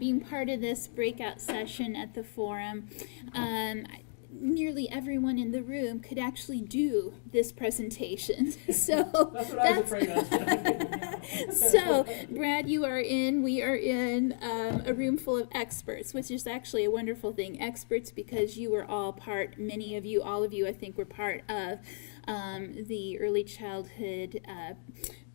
being part of this breakout session at the forum. Nearly everyone in the room could actually do this presentation. So That's what I was afraid of. so, Brad, we are in a room full of experts, which is actually a wonderful thing. Experts because you were all part, many of you, all of you, I think, were part of the Early Childhood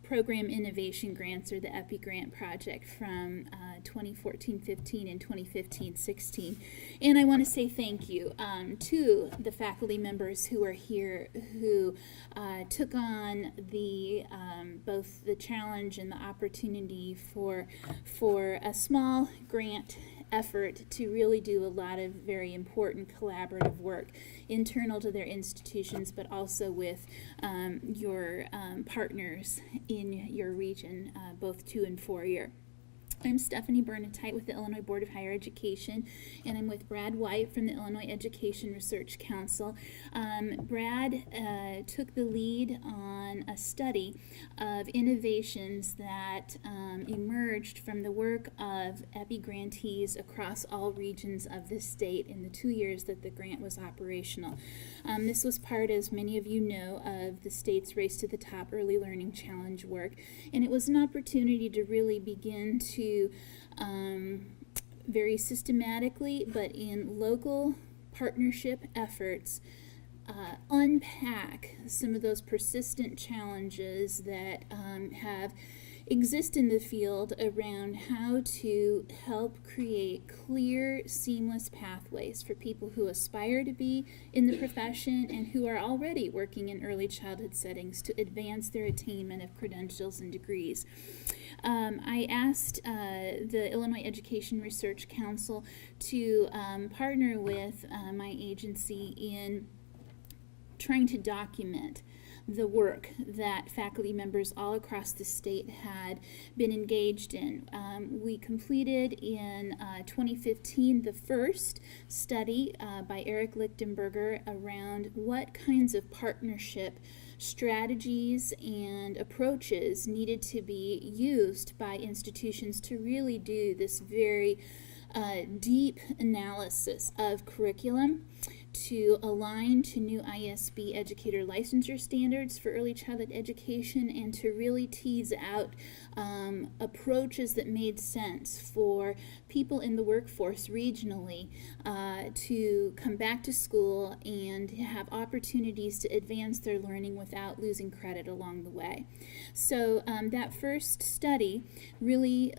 Program Innovation Grants, or the EPI Grant Project, from 2014-15 and 2015-16. And I want to say thank you to the faculty members who are here, who took on the both the challenge and the opportunity for a small grant effort to really do a lot of very important collaborative work internal to their institutions, but also with your partners in your region, both 2 and 4 year. I'm Stephanie Bernatite with the Illinois Board of Higher Education, and I'm with Brad White from the Illinois Education Research Council. Brad took the lead on a study of innovations that emerged from the work of EPI grantees across all regions of the state in the 2 years that the grant was operational. This was part, as many of you know, of the state's Race to the Top Early Learning Challenge work, and it was an opportunity to really begin to very systematically, but in local partnership efforts, unpack some of those persistent challenges that exist in the field around how to help create clear, seamless pathways for people who aspire to be in the profession and who are already working in early childhood settings to advance their attainment of credentials and degrees. I asked the Illinois Education Research Council to partner with my agency in trying to document the work that faculty members all across the state had been engaged in. We completed in 2015 the first study by Eric Lichtenberger around what kinds of partnership strategies and approaches needed to be used by institutions to really do this very deep analysis of curriculum, to align to new ISB educator licensure standards for early childhood education, and to really tease out approaches that made sense for people in the workforce regionally to come back to school and have opportunities to advance their learning without losing credit along the way. So that first study really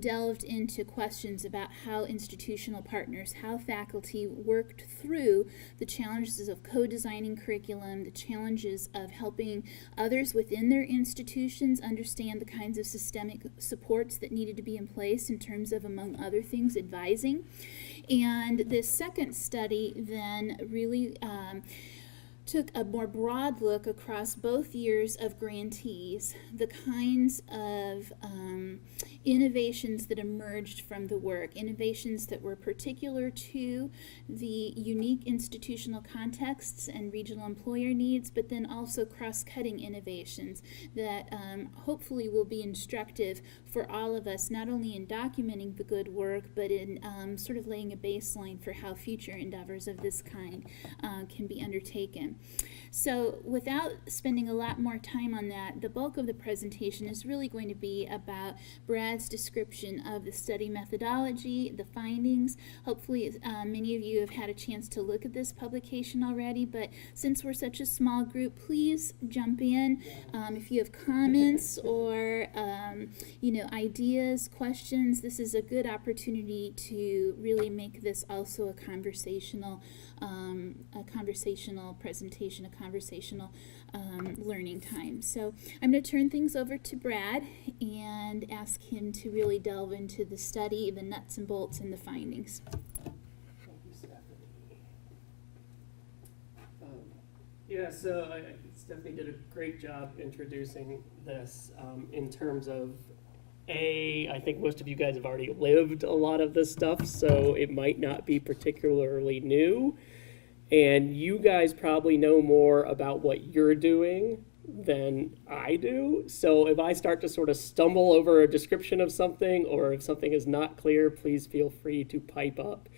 delved into questions about how institutional partners, how faculty worked through the challenges of co-designing curriculum, the challenges of helping others within their institutions understand the kinds of systemic supports that needed to be in place in terms of, among other things, advising. And this second study then really took a more broad look across both years of grantees, the kinds of innovations that emerged from the work, innovations that were particular to the unique institutional contexts and regional employer needs, but then also cross-cutting innovations that hopefully will be instructive for all of us, not only in documenting the good work, but in sort of laying a baseline for how future endeavors of this kind can be undertaken. So without spending a lot more time on that, the bulk of the presentation is really going to be about Brad's description of the study methodology, the findings. Hopefully many of you have had a chance to look at this publication already, but since we're such a small group, please jump in. If you have comments or ideas, questions, this is a good opportunity to really make this also a conversational presentation, a conversational learning time. So I'm going to turn things over to Brad and ask him to really delve into the study, the nuts and bolts, and the findings. Thank you, Stephanie. So Stephanie did a great job introducing this in terms of I think most of you guys have already lived a lot of this stuff, so it might not be particularly new. And you guys probably know more about what you're doing than I do. So if I start to sort of stumble over a description of something, or if something is not clear, please feel free to pipe up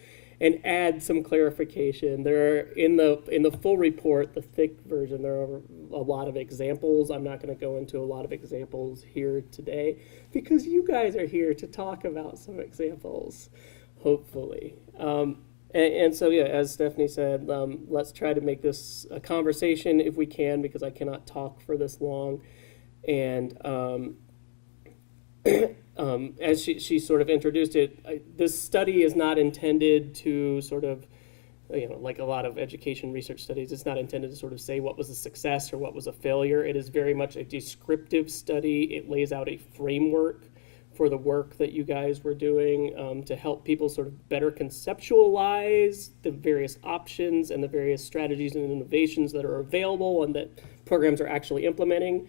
and add some clarification. There are, in the full report, the thick version, there are a lot of examples. I'm not going to go into a lot of examples here today because you guys are here to talk about some examples, hopefully. And so, yeah, as Stephanie said, let's try to make this a conversation if we can, because I cannot talk for this long. And as she sort of introduced it, this study is not intended to sort of, like a lot of education research studies, it's not intended to sort of say what was a success or what was a failure. It is very much a descriptive study. It lays out a framework for the work that you guys were doing to help people sort of better conceptualize the various options and the various strategies and innovations that are available and that programs are actually implementing,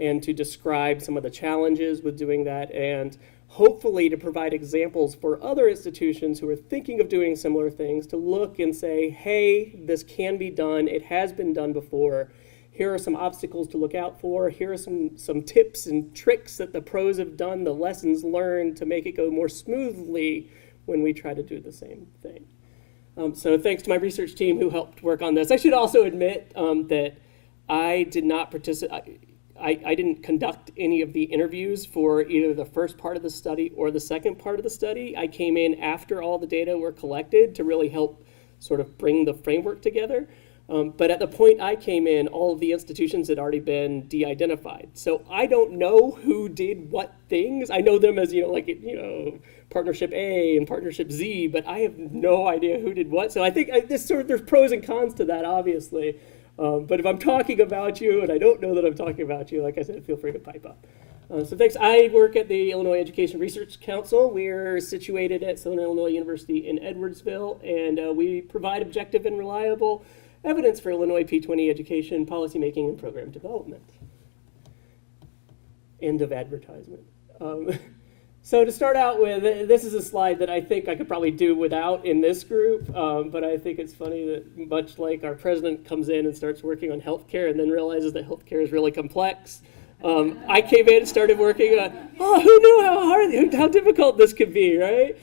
and to describe some of the challenges with doing that, and hopefully to provide examples for other institutions who are thinking of doing similar things to look and say, hey, this can be done, it has been done before. Here are some obstacles to look out for. Here are some tips and tricks that the pros have done, the lessons learned to make it go more smoothly when we try to do the same thing. So thanks to my research team who helped work on this. I should also admit that I did not participate. I didn't conduct any of the interviews for either the first part of the study or the second part of the study. I came in after all the data were collected to really help sort of bring the framework together. But at the point I came in, all of the institutions had already been de-identified. So I don't know who did what things. I know them as, Partnership A and Partnership Z, but I have no idea who did what. So I think there's pros and cons to that, obviously. But if I'm talking about you and I don't know that I'm talking about you, like I said, feel free to pipe up. So thanks. I work at the Illinois Education Research Council. We're situated at Southern Illinois University in Edwardsville, and we provide objective and reliable evidence for Illinois P20 education, policymaking, and program development. End of advertisement. So to start out with, this is a slide that I think I could probably do without in this group, but I think it's funny that much like our president comes in and starts working on healthcare and then realizes that healthcare is really complex, I came in and started working on, who knew how difficult this could be, right?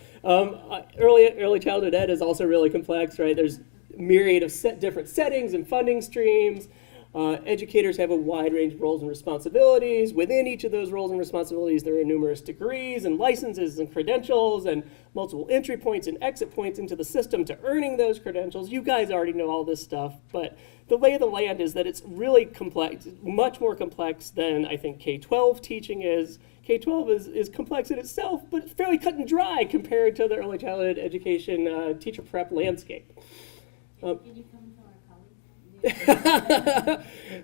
Early childhood ed is also really complex, right? There's myriad of different settings and funding streams. Educators have a wide range of roles and responsibilities. Within each of those roles and responsibilities, there are numerous degrees and licenses and credentials and multiple entry points and exit points into the system to earning those credentials. You guys already know all this stuff, but the lay of the land is that it's really complex, much more complex than I think K-12 teaching is. K-12 is complex in itself, but fairly cut and dry compared to the early childhood education teacher prep landscape. Did you come to our college?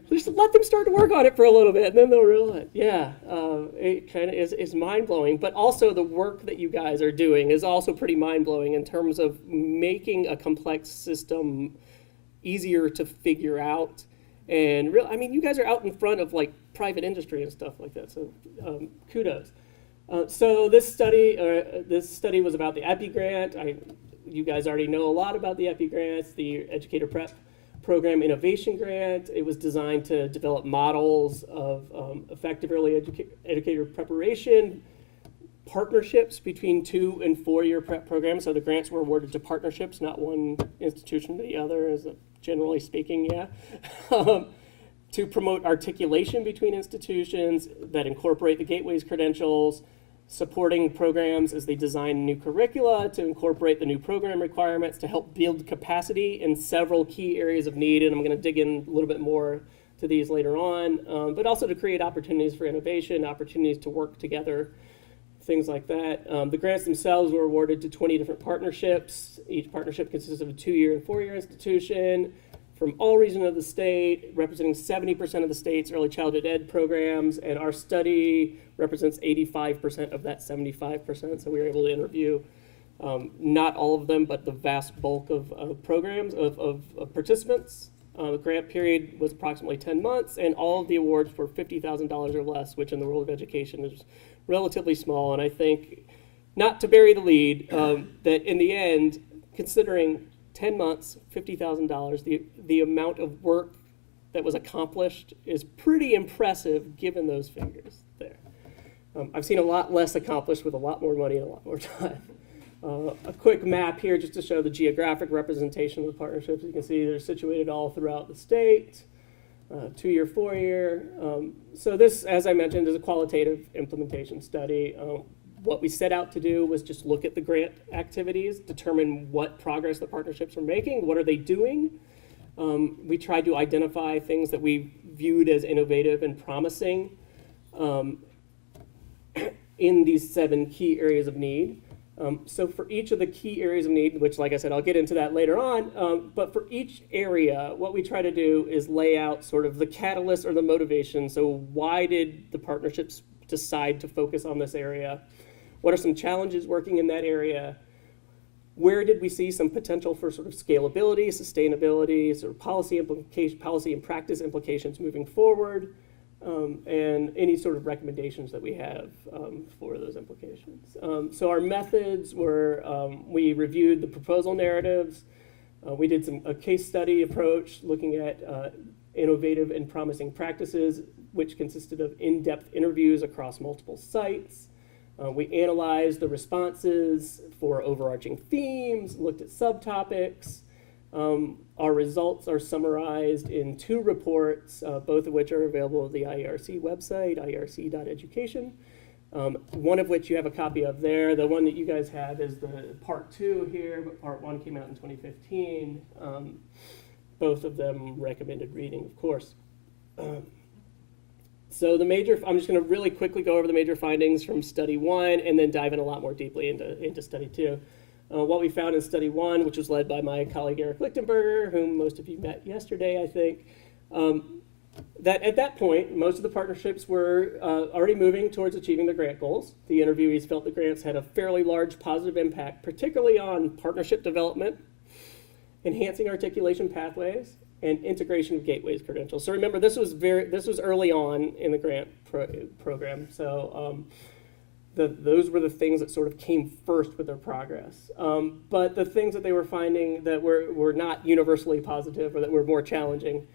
Just let them start to work on it for a little bit, and then they'll realize, it kind of is mind-blowing. But also the work that you guys are doing is also pretty mind-blowing in terms of making a complex system easier to figure out. And you guys are out in front of like private industry and stuff like that, so kudos. So this study was about the EPI grant. You guys already know a lot about the EPI grants, the Educator Prep Program Innovation Grant. It was designed to develop models of effective early educator preparation, partnerships between 2- and 4-year prep programs. So the grants were awarded to partnerships, not one institution to the other, as generally speaking, to promote articulation between institutions that incorporate the Gateway's credentials, supporting programs as they design new curricula to incorporate the new program requirements to help build capacity in several key areas of need, and I'm going to dig in a little bit more to these later on, but also to create opportunities for innovation, opportunities to work together, things like that. The grants themselves were awarded to 20 different partnerships. Each partnership consists of a 2-year and 4-year institution from all regions of the state, representing 70% of the state's early childhood ed programs, and our study represents 85% of that 75%, so we were able to interview not all of them, but the vast bulk of programs, of participants. The grant period was approximately 10 months, and all of the awards were $50,000 or less, which in the world of education is relatively small, and I think, not to bury the lead, that in the end, considering 10 months, $50,000, the amount of work that was accomplished is pretty impressive given those figures there. I've seen a lot less accomplished with a lot more money and a lot more time. A quick map here just to show the geographic representation of the partnerships. You can see they're situated all throughout the state, 2-year, 4-year. So this, as I mentioned, is a qualitative implementation study. What we set out to do was just look at the grant activities, determine what progress the partnerships are making, what are they doing. We tried to identify things that we viewed as innovative and promising in these 7 key areas of need. So for each of the key areas of need, which like I said, I'll get into that later on, but for each area, what we try to do is lay out sort of the catalyst or the motivation. So why did the partnerships decide to focus on this area? What are some challenges working in that area? Where did we see some potential for sort of scalability, sustainability, sort of policy and practice implications moving forward? And any sort of recommendations that we have for those implications. So our methods were, we reviewed the proposal narratives. We did a case study approach looking at innovative and promising practices, which consisted of in-depth interviews across multiple sites. We analyzed the responses for overarching themes, looked at subtopics. Our results are summarized in 2 reports, both of which are available at the IERC website, ierc.education. One of which you have a copy of there. The one that you guys have is the part 2 here, but part 1 came out in 2015. Both of them recommended reading, of course. So I'm just going to really quickly go over the major findings from study 1 and then dive in a lot more deeply into study 2. What we found in study 1, which was led by my colleague Eric Lichtenberger, whom most of you met yesterday, I think, that at that point, most of the partnerships were already moving towards achieving their grant goals. The interviewees felt the grants had a fairly large positive impact, particularly on partnership development, enhancing articulation pathways, and integration of gateways credentials. So remember, this was early on in the grant program. So those were the things that sort of came first with their progress. But the things that they were finding that were not universally positive or that were more challenging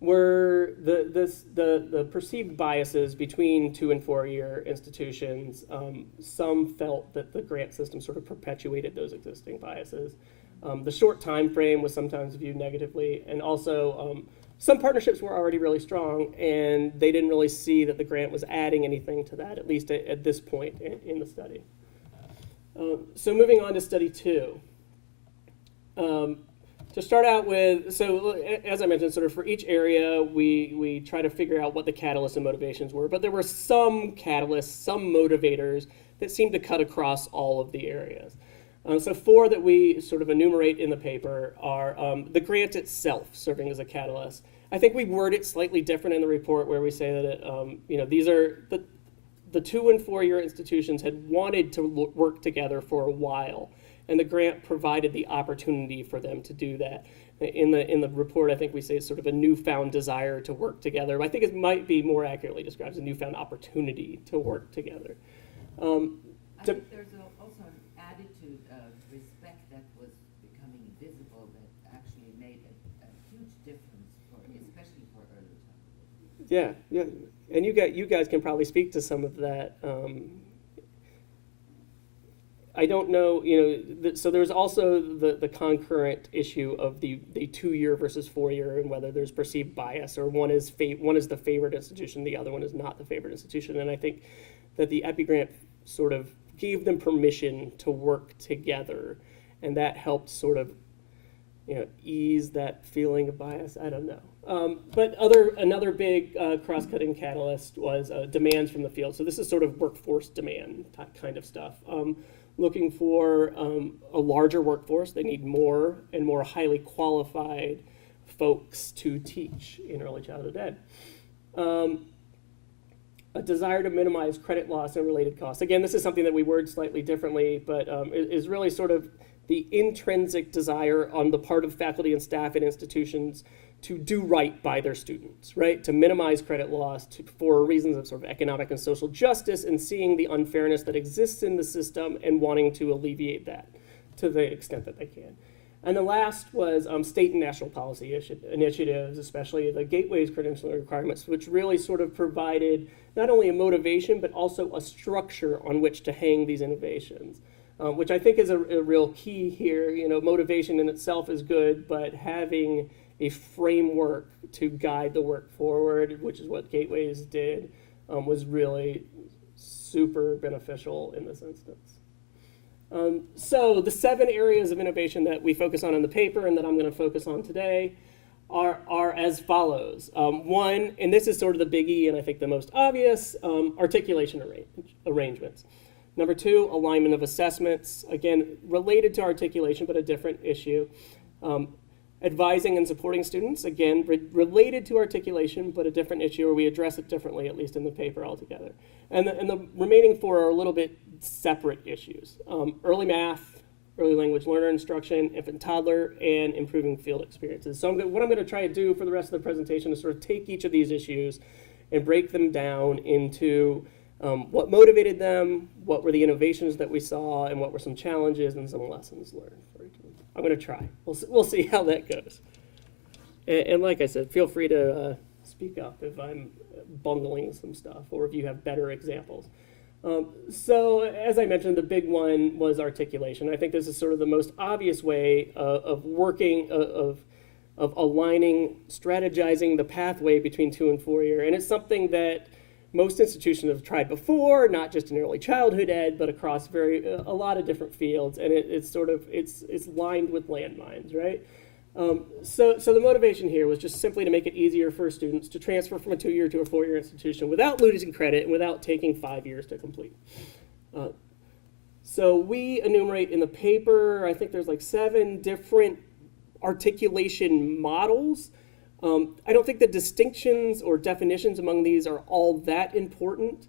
were the perceived biases between 2- and 4-year institutions. Some felt that the grant system sort of perpetuated those existing biases. The short time frame was sometimes viewed negatively, and also some partnerships were already really strong, and they didn't really see that the grant was adding anything to that, at least at this point in the study. So moving on to study 2. To start out with, so as I mentioned, sort of for each area, we try to figure out what the catalysts and motivations were, but there were some catalysts, some motivators that seemed to cut across all of the areas. So 4 that we sort of enumerate in the paper are the grant itself serving as a catalyst. I think we word it slightly different in the report where we say that these are the 2- and 4-year institutions had wanted to work together for a while, and the grant provided the opportunity for them to do that. In the report, I think we say it's sort of a newfound desire to work together. I think it might be more accurately described as a newfound opportunity to work together. I think there's also an attitude of respect that was becoming visible that actually made a huge difference, especially for early childhood. Yeah, and you guys can probably speak to some of that. I don't know, so there's also the concurrent issue of the 2-year versus 4-year and whether there's perceived bias, or one is the favored institution, the other one is not the favored institution. And I think that the EPI grant sort of gave them permission to work together, and that helped sort of ease that feeling of bias. I don't know. But another big cross-cutting catalyst was demands from the field. So this is sort of workforce demand kind of stuff. Looking for a larger workforce. They need more and more highly qualified folks to teach in early childhood ed. A desire to minimize credit loss and related costs. Again, this is something that we word slightly differently, but is really sort of the intrinsic desire on the part of faculty and staff at institutions to do right by their students, right? To minimize credit loss for reasons of sort of economic and social justice, and seeing the unfairness that exists in the system and wanting to alleviate that to the extent that they can. And the last was state and national policy initiatives, especially the Gateways credentialing requirements, which really sort of provided not only a motivation, but also a structure on which to hang these innovations, which I think is a real key here. You know, motivation in itself is good, but having a framework to guide the work forward, which is what Gateways did, was really super beneficial in this instance. So the 7 areas of innovation that we focus on in the paper and that I'm going to focus on today are as follows. One, and this is sort of the biggie and I think the most obvious, articulation arrangements. Number 2, alignment of assessments, again, related to articulation, but a different issue. Advising and supporting students, again, related to articulation, but a different issue, or we address it differently, at least in the paper altogether. And the remaining 4 are a little bit separate issues. Early math, early language learner instruction, infant toddler, and improving field experiences. So what I'm going to try to do for the rest of the presentation is sort of take each of these issues and break them down into what motivated them, what were the innovations that we saw, and what were some challenges and some lessons learned. I'm going to try. We'll see how that goes. And like I said, feel free to speak up if I'm bungling some stuff or if you have better examples. So as I mentioned, the big one was articulation. I think this is sort of the most obvious way of working, of aligning, strategizing the pathway between 2 and 4 year. And it's something that most institutions have tried before, not just in early childhood ed, but across a lot of different fields. And it's lined with landmines, right? So the motivation here was just simply to make it easier for students to transfer from a 2-year to a 4-year institution without losing credit and without taking 5 years to complete. So we enumerate in the paper, I think there's like 7 different articulation models. I don't think the distinctions or definitions among these are all that important.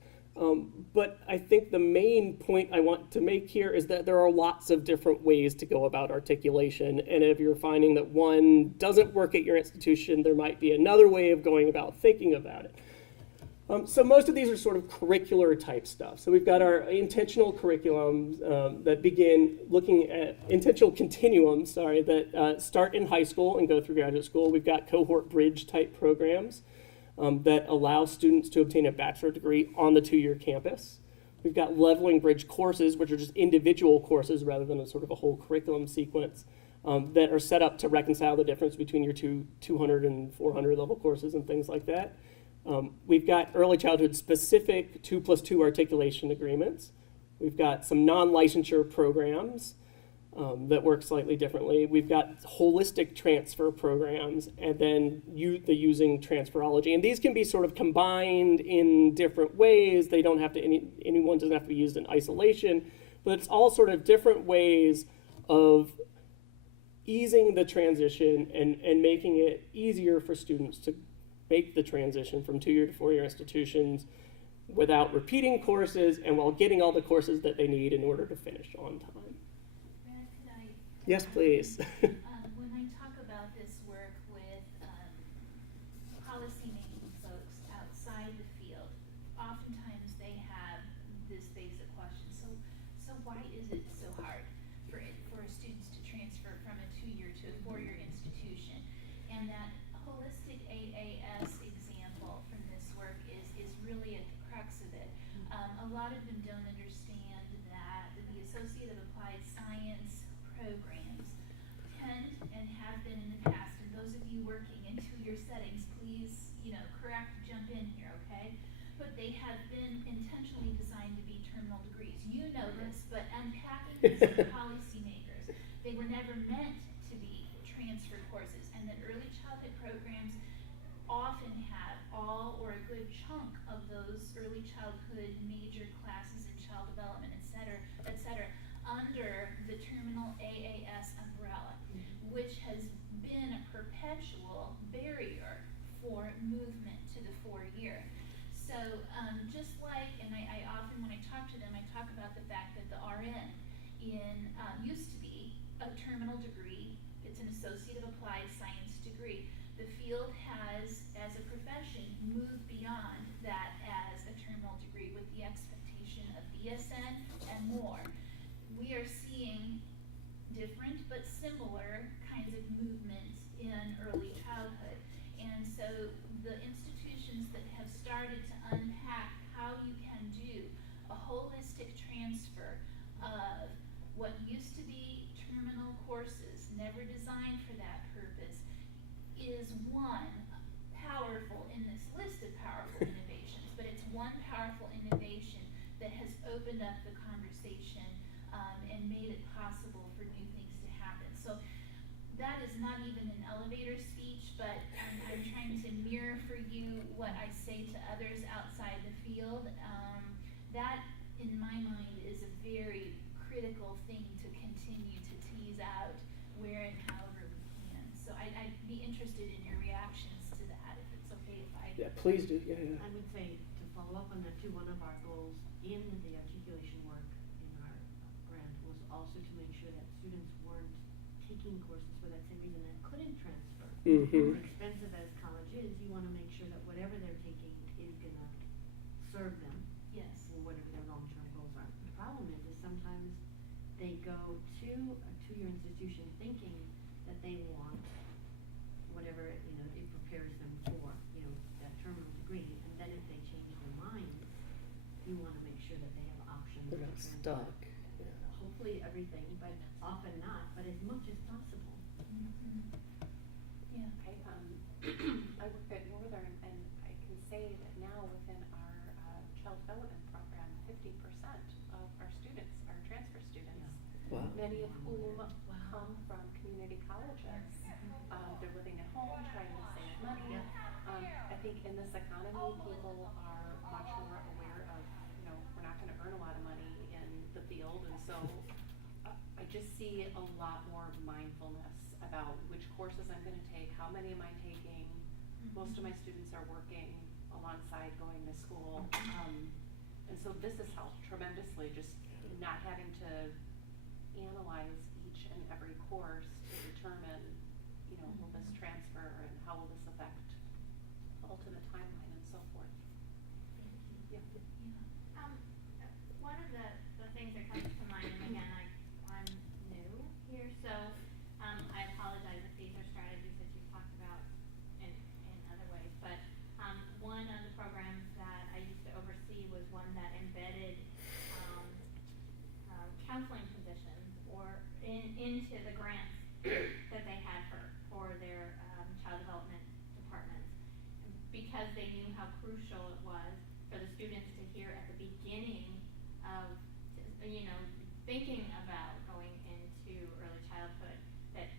But I think the main point I want to make here is that there are lots of different ways to go about articulation. And if you're finding that one doesn't work at your institution, there might be another way of going about thinking about it. So most of these are sort of curricular type stuff. So we've got our intentional curriculums that begin looking at intentional continuums, that start in high school and go through graduate school. We've got cohort bridge type programs that allow students to obtain a bachelor degree on the 2-year campus. We've got leveling bridge courses, which are just individual courses rather than a sort of a whole curriculum sequence that are set up to reconcile the difference between your 200 and 400 level courses and things like that. We've got early childhood specific 2+2 articulation agreements. We've got some non-licensure programs that work slightly differently. We've got holistic transfer programs and then the using transferology. And these can be sort of combined in different ways. They don't have to, anyone doesn't have to be used in isolation, but it's all sort of different ways of easing the transition and making it easier for students to make the transition from 2-year to 4-year institutions without repeating courses and while getting all the courses that they need in order to finish on time. Brad, could I? Yes, please. When I talk about this work with policy-making folks outside the field, oftentimes they have this basic question. So why is it so hard for students to transfer from a 2-year to a 4-year institution? And that holistic AAS example from this work is really at the crux of it. A lot of them don't understand that the Associate of Applied Science programs tend and have been in the past, and those of you working in 2-year settings, please, jump in here, okay? But they have been intentionally designed to be terminal degrees. You know this, but unpacking this for policymakers, they were never meant to be transfer courses, and that early childhood programs often have all or a good chunk of those early childhood major classes in child development, et cetera, under the terminal AAS umbrella, which has been a perpetual barrier for movement to the 4-year. So just like, and I often, when I talk to them, I talk about the fact that the RN used to be a terminal degree. It's an Associate of Applied Science degree. The field has, as a profession, moved beyond that as a terminal degree with the expectation of BSN and more. We are seeing different but similar the institutions that have started to unpack how you can do a holistic transfer of what used to be terminal courses, never designed for that purpose, is one powerful in this list of powerful innovations, but it's one powerful innovation that has opened up the conversation and made it possible for new things to happen. So that is not even an elevator speech, but I'm trying to mirror for you what I say to others outside the field. That, in my mind, is a very critical thing to continue to tease out where and however we can. So I'd be interested in your reactions to that, if it's okay if I... Yeah, please do. Yeah, yeah. I would say, to follow up on that too, one of our goals in the articulation work in our grant was also to make sure that students weren't taking courses for that same reason that couldn't transfer. Mm-hmm. As expensive as college is, you want to make sure that whatever they're taking is going to serve them Yes. for whatever their long-term goals are. The problem is sometimes they go to a two-year institution thinking that they want whatever, it prepares them for, that terminal degree. And then if they change their mind, you want to make sure that they have options. They're to not transfer. stuck. Yeah. Hopefully everything, but often not, but as much as possible. Mm-hmm. Yeah. I work at Northern, and I can say that now within our child development program, 50% of our students are transfer students. Wow. Many of whom come from community colleges. They're living at home, trying to save money. I think in this economy, people are much more aware of, we're not going to earn a lot of money in the field, and so I just see a lot more mindfulness about which courses I'm going to take, how many am I taking. Most of my students are working alongside going to school, and so this has helped tremendously, just not having to analyze each and every course to determine, will this transfer and how will this affect ultimate timeline and so forth. Yeah. One of the things that comes to mind, and again, I'm new here, so I apologize if these are strategies that you've talked about in other ways, but one of the programs that I used to oversee was one that embedded counseling positions into the grants that they had for their child development departments, because they knew how crucial it was for the students to hear at the beginning of, thinking about going into early childhood, that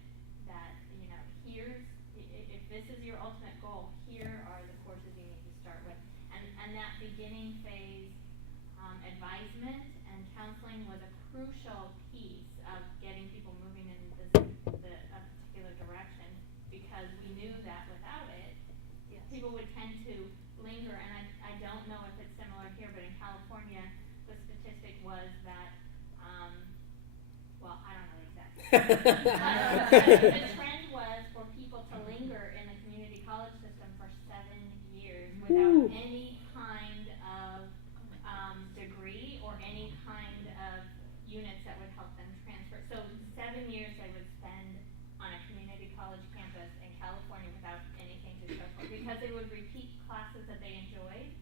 here's, if this is your ultimate goal, here are the courses you need to start with. And that beginning phase advisement and counseling was a crucial piece of getting people moving in a particular direction, because we knew that without it, Yes. people would tend to linger. And I don't know if it's similar here, but in California, the statistic was that, well, I don't know exactly. The trend was for people to linger in the community college system for 7 years without any kind of degree or any kind of units that would help them transfer. So 7 years they would spend on a community college campus in California without anything to show for it, because they would repeat classes that they enjoyed,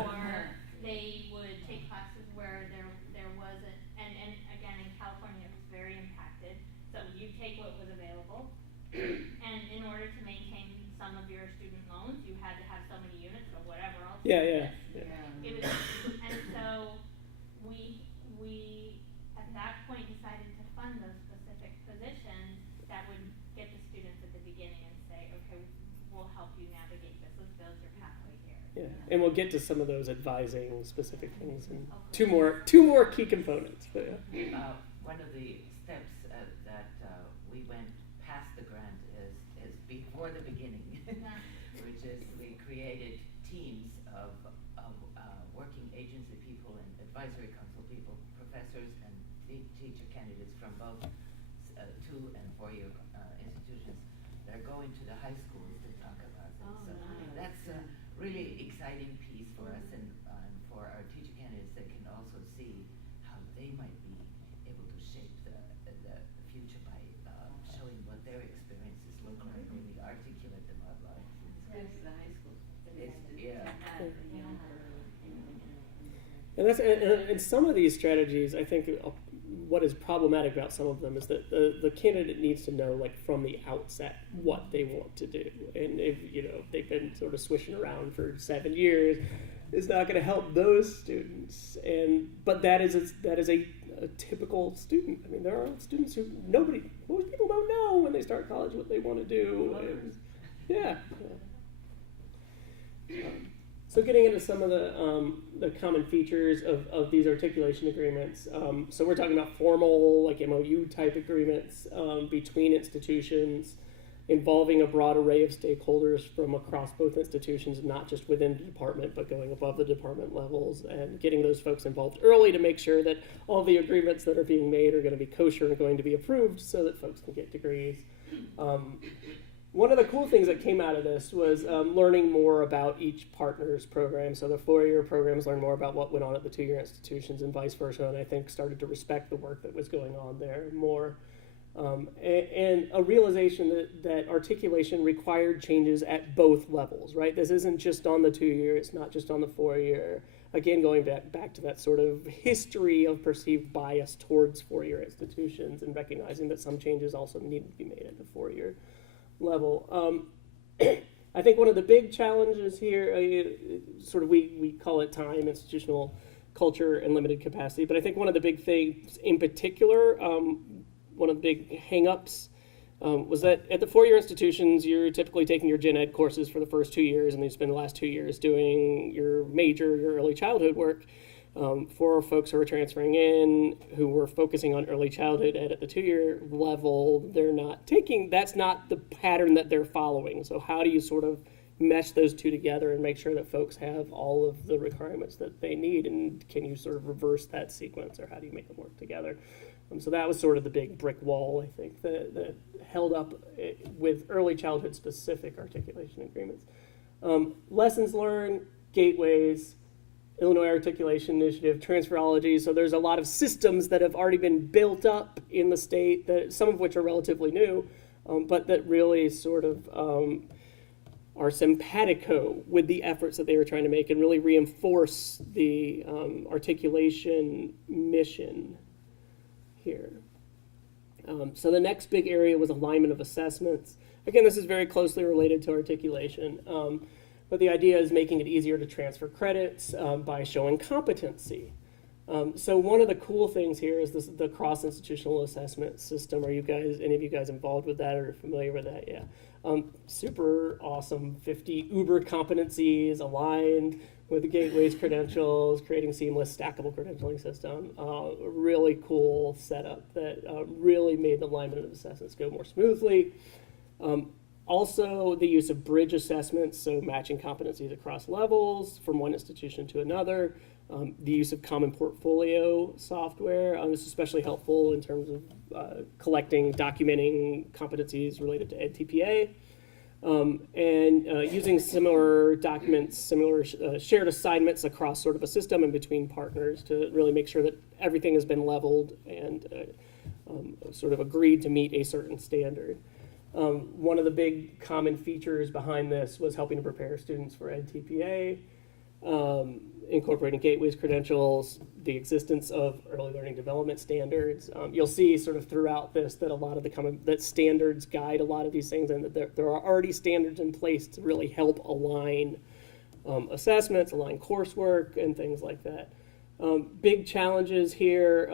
or they would take classes where there wasn't, and again, in California it was very impacted, so you take what was available, and in order to maintain some of your student loans, you had to have so many units or whatever else. Yeah. It was, and so we at that point decided to fund those specific positions that would get the students at the beginning and say, okay, we'll help you navigate this. Let's build your pathway here. Yeah. And we'll get to some of those advising specific things and two more key components. But yeah. One of the steps that we went past the grant is before the beginning, which is we created teams of working agency people and advisory council people, professors and teacher candidates from both 2- and 4-year institutions that are going to the high schools to talk about this. Oh, So nice. that's a really exciting piece for us and for our teacher candidates. They can also see how they might be able to shape the future by showing what their experiences look like when we articulate them out loud. It's good for the high school. And some of these strategies, I think, what is problematic about some of them is that the candidate needs to know, like, from the outset what they want to do. And if they've been sort of swishing around for 7 years, it's not going to help those students. But that is a typical student. I mean, there are students who most people don't know when they start college what they want to do. Yeah. So getting into some of the common features of these articulation agreements. So we're talking about formal, like MOU type agreements between institutions, involving a broad array of stakeholders from across both institutions, not just within the department, but going above the department levels, and getting those folks involved early to make sure that all the agreements that are being made are going to be kosher and going to be approved so that folks can get degrees. One of the cool things that came out of this was learning more about each partner's program. So the 4-year programs learned more about what went on at the 2-year institutions and vice versa, and I think started to respect the work that was going on there more. And a realization that articulation required changes at both levels, right? This isn't just on the 2-year, it's not just on the 4-year. Again, going back to that sort of history of perceived bias towards 4-year institutions, and recognizing that some changes also need to be made at the 4-year level. I think one of the big challenges here, we call it time, institutional culture, and limited capacity, but I think one of the big things in particular, one of the big hang-ups was that at the 4-year institutions, you're typically taking your gen ed courses for the first 2 years, and then you spend the last 2 years doing your early childhood work. For folks who are transferring in, who were focusing on early childhood ed at the 2-year level, that's not the pattern that they're following. So how do you sort of mesh those two together and make sure that folks have all of the requirements that they need, and can you sort of reverse that sequence, or how do you make them work together? So that was sort of the big brick wall, I think, that held up with early childhood specific articulation agreements. Lessons learned, gateways, Illinois Articulation Initiative, transferology. So there's a lot of systems that have already been built up in the state, that some of which are relatively new, but that really sort of are simpatico with the efforts that they were trying to make and really reinforce the articulation mission here. So the next big area was alignment of assessments. Again, this is very closely related to articulation. But the idea is making it easier to transfer credits by showing competency. So one of the cool things here is the cross-institutional assessment system. Are any of you guys involved with that or familiar with that? Yeah. Super awesome. 50 Uber competencies aligned with the Gateways credentials, creating seamless stackable credentialing system. Really cool setup that really made the alignment of assessments go more smoothly. Also, the use of bridge assessments, so matching competencies across levels from one institution to another. The use of common portfolio software. This is especially helpful in terms of collecting, documenting competencies related to EdTPA. And using similar documents, similar shared assignments across sort of a system and between partners to really make sure that everything has been leveled and sort of agreed to meet a certain standard. One of the big common features behind this was helping to prepare students for EdTPA, incorporating Gateways credentials, the existence of early learning development standards. You'll see sort of throughout this that a lot of that standards guide a lot of these things, and that there are already standards in place to really help align assessments, align coursework, and things like that. Big challenges here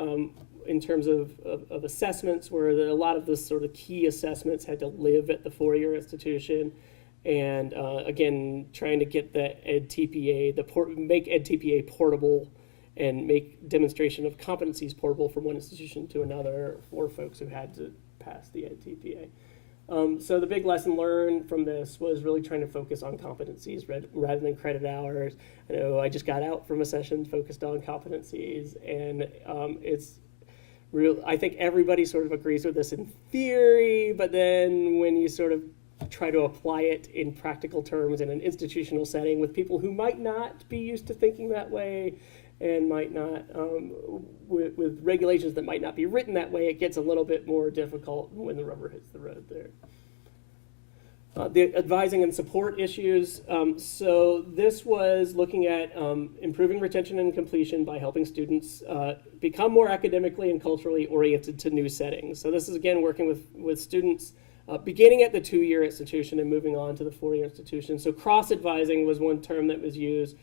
in terms of assessments, where a lot of the sort of key assessments had to live at the 4-year institution. And again, trying to get the EdTPA, make EdTPA portable and make demonstration of competencies portable from one institution to another for folks who had to pass the EdTPA. So the big lesson learned from this was really trying to focus on competencies rather than credit hours. I know I just got out from a session focused on competencies, and it's real. I think everybody sort of agrees with this in theory, but then when you sort of try to apply it in practical terms in an institutional setting with people who might not be used to thinking that way and might not, with regulations that might not be written that way, it gets a little bit more difficult when the rubber hits the road there. The advising and support issues. So this was looking at improving retention and completion by helping students become more academically and culturally oriented to new settings. So this is, again, working with students beginning at the 2-year institution and moving on to the 4-year institution. So cross-advising was one term that was used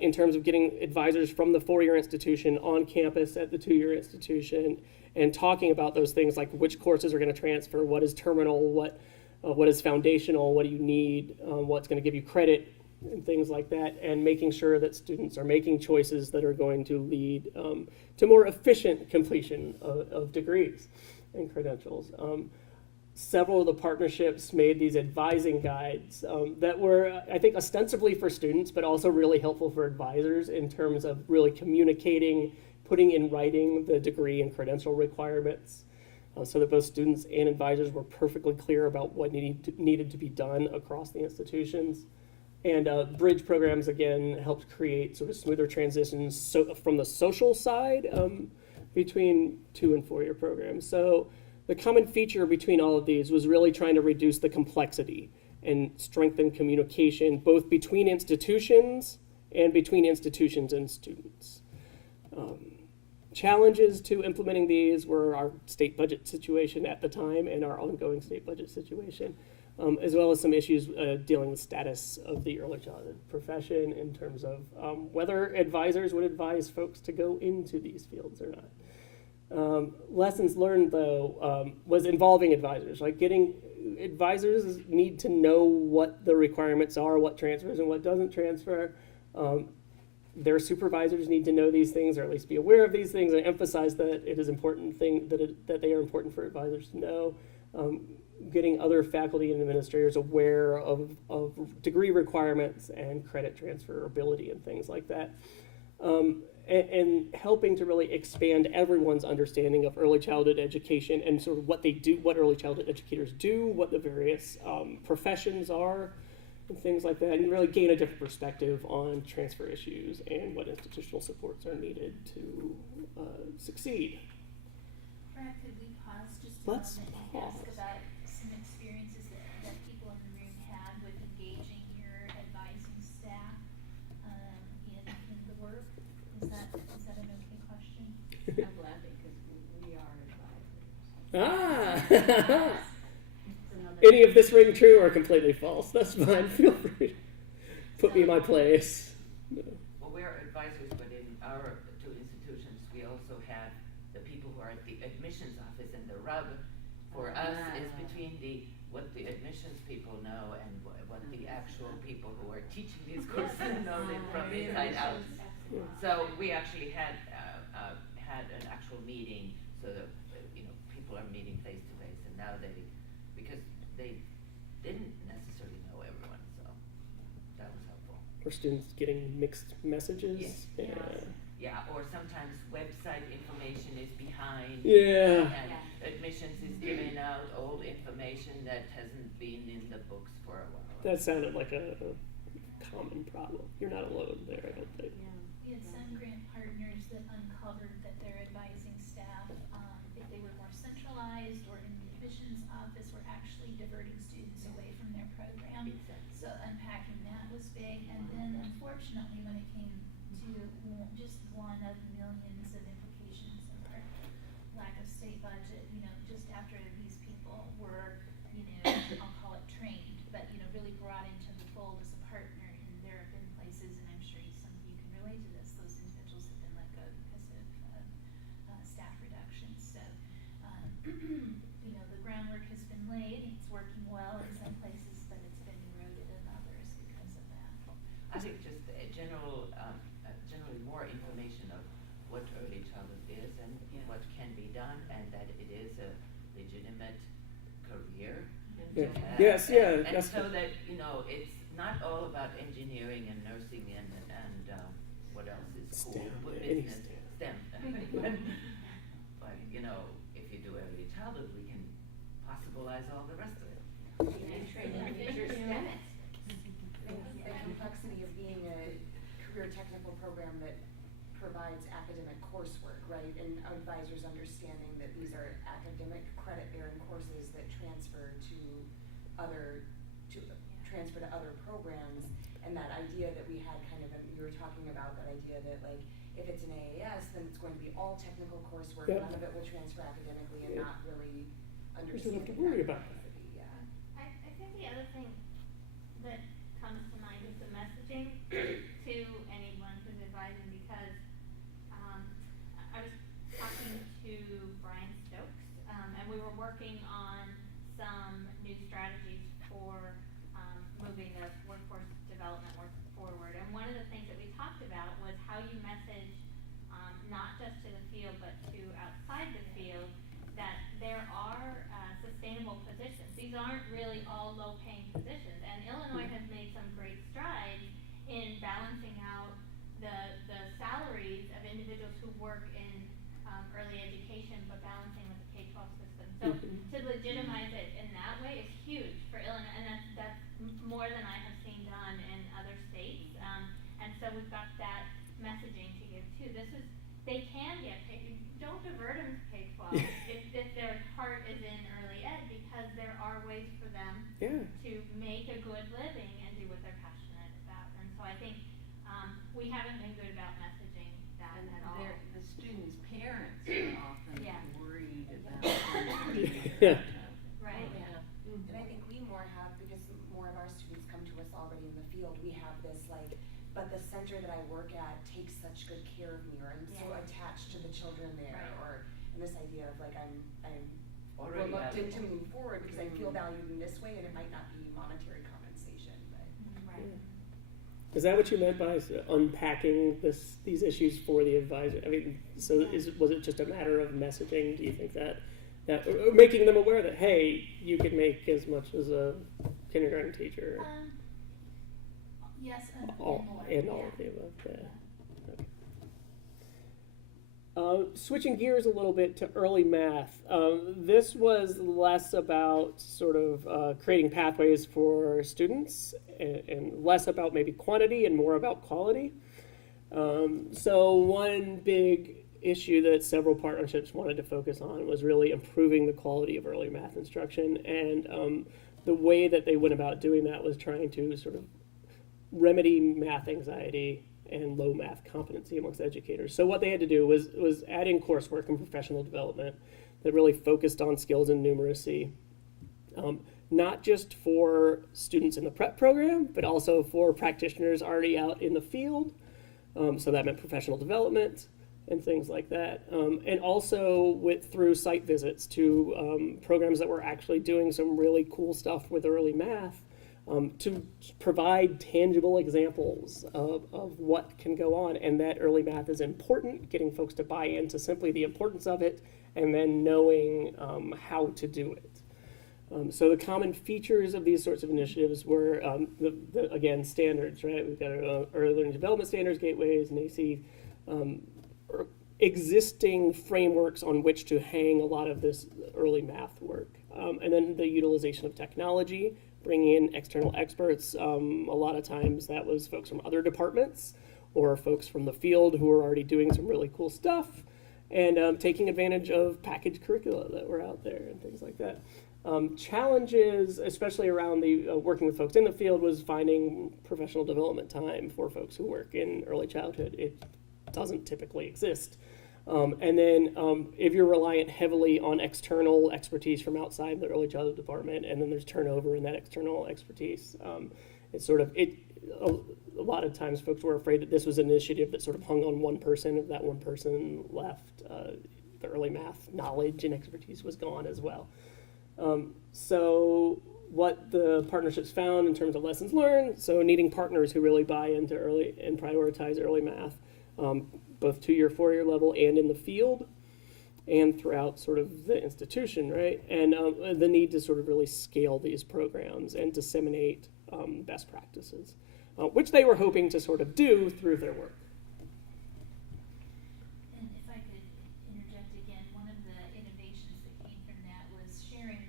in terms of getting advisors from the 4-year institution on campus at the 2-year institution and talking about those things like which courses are going to transfer, what is terminal, what is foundational, what do you need, what's going to give you credit, and things like that, and making sure that students are making choices that are going to lead to more efficient completion of degrees and credentials. Several of the partnerships made these advising guides that were, I think, ostensibly for students, but also really helpful for advisors in terms of really communicating, putting in writing the degree and credential requirements, so that both students and advisors were perfectly clear about what needed to be done across the institutions. And bridge programs, again, helped create sort of smoother transitions from the social side between 2- and 4-year programs. So the common feature between all of these was really trying to reduce the complexity and strengthen communication, both between institutions and between institutions and students. Challenges to implementing these were our state budget situation at the time and our ongoing state budget situation, as well as some issues dealing with status of the early childhood profession in terms of whether advisors would advise folks to go into these fields or not. Lessons learned, though, was involving advisors. Like advisors need to know what the requirements are, what transfers and what doesn't transfer. Their supervisors need to know these things, or at least be aware of these things, and emphasize that it is important that they are important for advisors to know. Getting other faculty and administrators aware of degree requirements and credit transferability and things like that. And helping to really expand everyone's understanding of early childhood education and sort of what they do, what early childhood educators do, what the various professions are, and things like that, and really gain a different perspective on transfer issues and what institutional supports are needed to succeed. Brad, could we pause just a Let's moment and pause. ask about some experiences that people in the room had with engaging your advising staff in the work? Is that an okay question? I'm glad because we are advisors. Ah! It's another- Any of this ring true or completely false? That's fine. Feel free to put me in my place. Well, we're advisors, but in our 2 institutions, we also had the people who are at the admissions office, and the rub for us is between what the admissions people know and what the actual people who are teaching these courses know from inside out. So we actually had an actual meeting, so that people are meeting face to face, and now because they didn't necessarily know everyone, so that was helpful. Or students getting mixed messages. Yes. Yeah, or sometimes website information is behind. Yeah. And admissions is giving out old information that hasn't been in the books for a while. That sounded like a common problem. You're not alone there, I don't think. We had some grant partners that uncovered that their advising staff, if they were more centralized or in the admissions office, were actually diverting students away from their program. So unpacking that was big. And then unfortunately, when it came to just one of millions of implications of our lack of state budget, just after these people were, I'll call it trained, but, really brought into the fold as a partner, and there have been places, and I'm sure some of you can relate to this, those individuals have been let go because of staff reductions. So, the groundwork has been laid, it's working well in some places, but it's been eroded in others because of that. I think just generally more information of what early childhood is and what can be done, and that it is a legitimate career. Yeah. to have. Yes, yeah, And that's so that, it's not all about engineering and nursing and what else is cool, STEM, but any business, STEM. But, if you do early childhood, we can possibilize all the rest of it. And training future STEMists. The complexity of being a career technical program that provides academic coursework, right? And advisors understanding that these are academic credit-bearing courses that transfer to other to transfer to other programs. And that idea that we had kind of, you were talking about that idea that like, if it's an AAS, then it's going to be all technical coursework, Yep. none of it will transfer academically and Yep. not really We shouldn't understanding have to worry that about that. capacity, yeah. I think the other thing that comes to mind is the messaging to anyone who's advising, because I was talking to Brian Stokes, and we were working on some new strategies for moving the workforce development work forward. And one of the things that we talked about was how you message, not just to the field, but to outside the field, that there are sustainable positions. These aren't really all low-paying positions, and Illinois has made some great strides in balancing out the salaries of individuals who work in early education, but balancing with the K-12 system. So to legitimize it in that way is huge for Illinois, and that's more than I have seen done in other states. And so we've got that messaging to give too. They can get paid. Don't divert them to K-12 if their heart is in early ed, because there are ways for them to make a good living and do what they're passionate about. And so I think we haven't been good about messaging that And at all. the students' parents are often Yeah. worried about. Yeah. Right? And I think we more have, because more of our students come to us already in the field, we have this like, but the center that I work at takes such good care of me, or I'm so Yeah. attached to the children there, Right. or, and this idea of like, I'm Already reluctant to having- move forward because I feel valued in this way, and it might not be monetary compensation, but. Right. Is that what you meant by unpacking these issues for the advisor? I mean, so was it just a matter of messaging? Do you think that or making them aware that, hey, you could make as much as a kindergarten teacher? Yes, and All more. of the above. Yeah. Okay. Switching gears a little bit to early math. This was less about sort of creating pathways for students and less about maybe quantity and more about quality. So one big issue that several partnerships wanted to focus on was really improving the quality of early math instruction. And the way that they went about doing that was trying to sort of remedy math anxiety and low math competency amongst educators. So what they had to do was add in coursework and professional development that really focused on skills and numeracy, not just for students in the prep program, but also for practitioners already out in the field. So that meant professional development and things like that. And also through site visits to programs that were actually doing some really cool stuff with early math, to provide tangible examples of what can go on, and that early math is important, getting folks to buy into simply the importance of it, and then knowing how to do it. So the common features of these sorts of initiatives were, again, standards, right? We've got our early learning development standards, gateways, NAEYC, existing frameworks on which to hang a lot of this early math work. And then the utilization of technology, bringing in external experts. A lot of times that was folks from other departments or folks from the field who were already doing some really cool stuff, and taking advantage of packaged curricula that were out there and things like that. Challenges, especially around the working with folks in the field, was finding professional development time for folks who work in early childhood. It doesn't typically exist. And then if you're reliant heavily on external expertise from outside the early childhood department, and then there's turnover in that external expertise, it's sort of, a lot of times folks were afraid that this was an initiative that sort of hung on one person. If that one person left, the early math knowledge and expertise was gone as well. So what the partnerships found in terms of lessons learned, so needing partners who really buy into early and prioritize early math, both 2-year, 4-year level and in the field and throughout sort of the institution, right? And the need to sort of really scale these programs and disseminate best practices, which they were hoping to sort of do through their work. And if I could interject again, one of the innovations that came from that was sharing,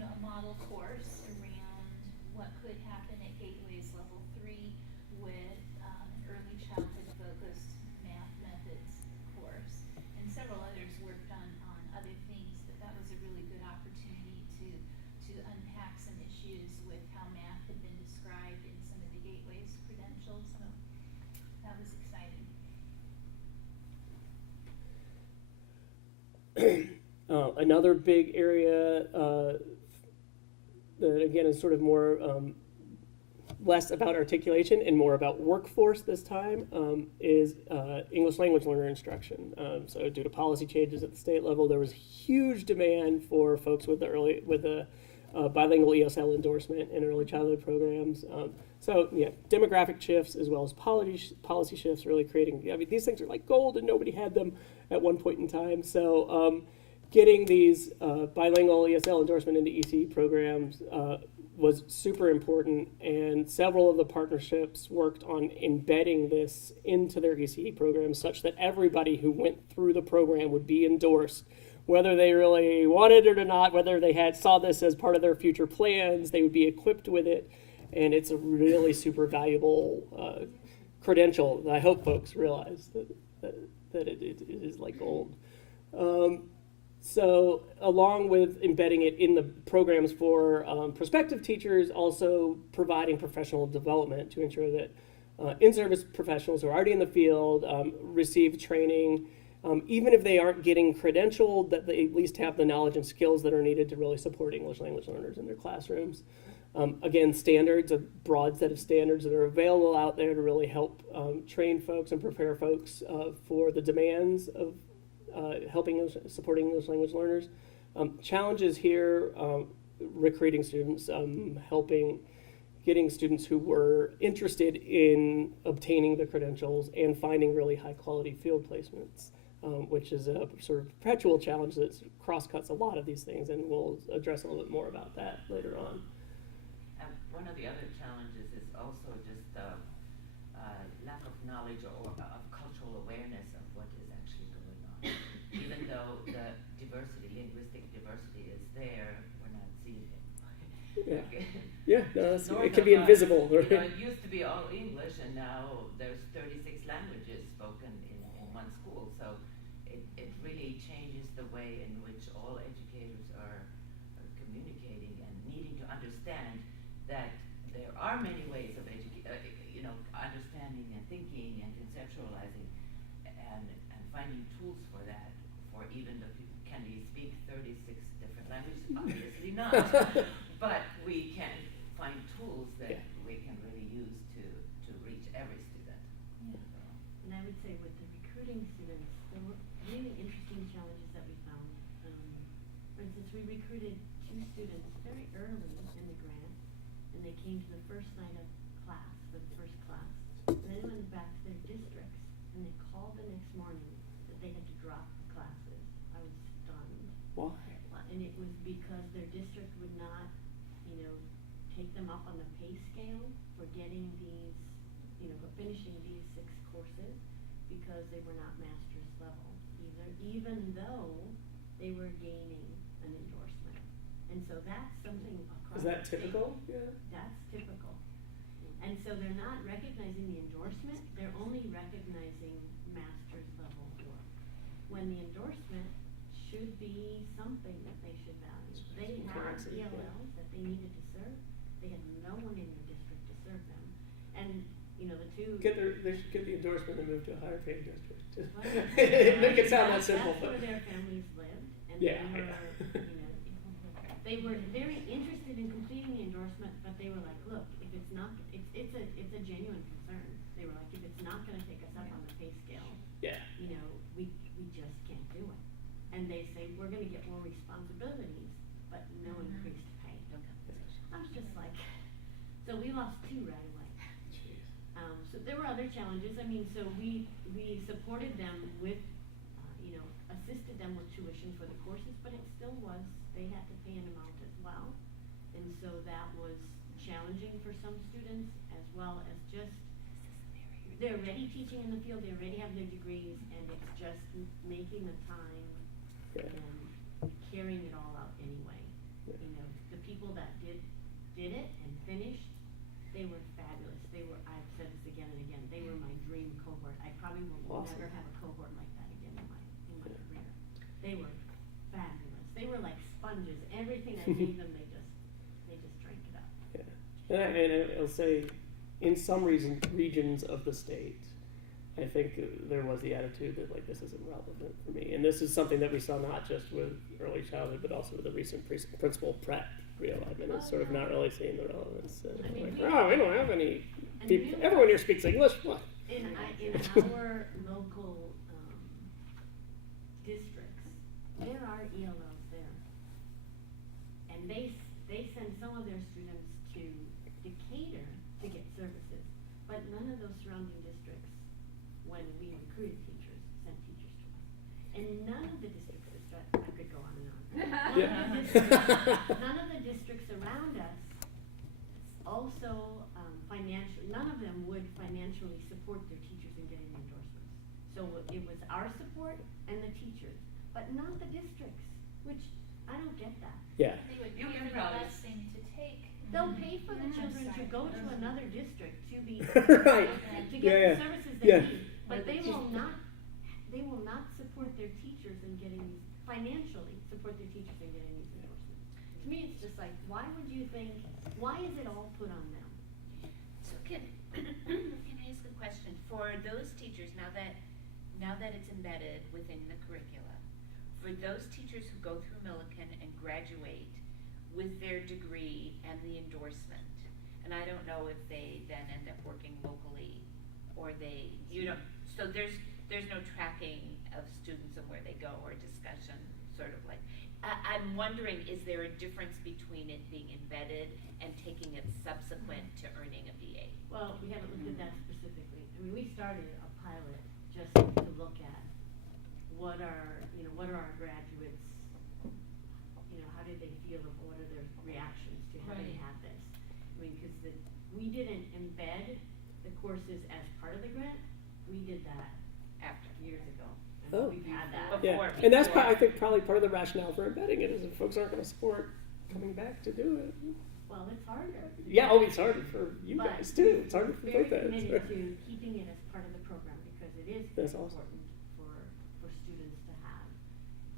a model course around what could happen at Gateways Level 3 with an early childhood focused math methods course. And several others worked on other things, but that was a really good opportunity to unpack some issues Another big area that again is sort of more less about articulation and more about workforce this time is English language learner instruction. So due to policy changes at the state level, there was huge demand for folks with the bilingual ESL endorsement in early childhood programs. So yeah, demographic shifts as well as policy shifts really creating, I mean, these things are like gold and nobody had them at one point in time. So getting these bilingual ESL endorsement into ECE programs was super important, and several of the partnerships worked on embedding this into their ECE programs such that everybody who went through the program would be endorsed, whether they really wanted it or not, whether they saw this as part of their future plans, they would be equipped with it, and it's a really super valuable credential that I hope folks realize that it is like gold. So along with embedding it in the programs for prospective teachers, also providing professional development to ensure that in-service professionals who are already in the field receive training, even if they aren't getting credentialed, that they at least have the knowledge and skills that are needed to really support English language learners in their classrooms. Again, standards, a broad set of standards that are available out there to really help train folks and prepare folks for the demands of supporting English language learners. Challenges here, recruiting students, getting students who were interested in obtaining the credentials and finding really high quality field placements, which is a sort of perpetual challenge that cross-cuts a lot of these things, and we'll address a little bit more about that later on. One of the other challenges is also just lack of knowledge or of cultural awareness of what is actually going on. Even though the linguistic diversity is there, we're not seeing it. Yeah, no, it can be invisible. Right? It used to be all English, and now there's 36 languages spoken in one school. So it really changes the way in which all educators are communicating and needing to understand that there are many ways of understanding and thinking and conceptualizing and finding tools for that. For even though people can speak 36 different languages, obviously not, but we can find tools that we can really use to reach every student. Yeah. And I would say with the recruiting students, there were really interesting challenges that we found. For instance, we recruited 2 students very early in the grant, and they came to the first night of class, the first class, and then went back to their districts, and they called the next morning that they had to drop the classes. I was stunned. Why? And it was because their district would not, take them up on the pay scale for getting these, finishing these 6 courses, because they were not master's level either, even though they were gaining an endorsement. And so that's something across Is that the state. typical? Yeah. That's typical. And so they're not recognizing the endorsement, they're only recognizing master's level work. When the endorsement should be something that they should value. They had Currency, ELLs that they needed to serve, they had no one in their district to serve them. And, the 2. They should get the endorsement and move to a higher paying district. Well, Make it sound that simple. That's where their families lived, and Yeah. they were very interested in completing the endorsement, but they were like, look, if it's not, it's a genuine concern. They were like, if it's not going to take us up on the pay scale, Yeah. we just can't do it. And they say we're going to get more responsibilities, but no increased pay. I was just like, so we lost 2 right away. So there were other challenges. I mean, so we supported them with, assisted them with tuition for the courses, but it still was, they had to pay an amount as well. And so that was challenging for some students, as well as just, they're already teaching in the field, they already have their degrees, and it's just making the time and carrying it all out anyway. The people that did it and finished, they were fabulous. I've said this again and again, they were my dream cohort. I probably will Awesome. never have a cohort like that again in my career. They were fabulous. They were like sponges. Everything I gave them, they just drank it up. Yeah. And I'll say, in some regions of the state, I think there was the attitude that like this isn't relevant for me, and this is something that we saw not just with early childhood, but also with the recent principal prep realignment. Is sort of not really seeing the relevance. And I mean, like, we- oh, we don't have any And people. you- Everyone here speaks English. What? In our local districts, there are ELLs there. And they send some of their students to Decatur to get services, but none of those surrounding districts, when we recruited teachers, sent teachers to us. And none of the districts, I could go on and on. None of the districts around us also none of them would financially support their teachers in getting endorsements. So it was our support and the teachers, but not the districts, which I don't get that. Yeah. They would You pay can for the probably- busing to take. They'll pay for the children to go to another district to be, Right. to Yeah, get yeah. the services Yeah. they need. But they will not support their teachers in getting these, financially support their teachers in getting these endorsements. To me, it's just like, why would you think, why is it all put on them? So can I ask a question? For those teachers, now that it's embedded within the curricula, for those teachers who go through Millikan and graduate with their degree and the endorsement, and I don't know if they then end up working locally or so there's no tracking of students and where they go or discussion, sort of like. I'm wondering, is there a difference between it being embedded and taking it subsequent to earning a BA? Well, we haven't looked at that specifically. I mean, we started a pilot just to look at what are our graduates, how did they feel, or what are their reactions to having Right. had this? I mean, because we didn't embed the courses as part of the grant, we did that After. years ago. And Oh. we've had that. Before. Yeah, and that's I think probably part of the rationale for embedding it is that folks aren't going to support coming back to do it. Well, it's harder. Yeah, oh, it's harder for you But guys too. It's harder for Very both committed ends. to keeping it as part of the program because it is very That's awesome. important for students to have.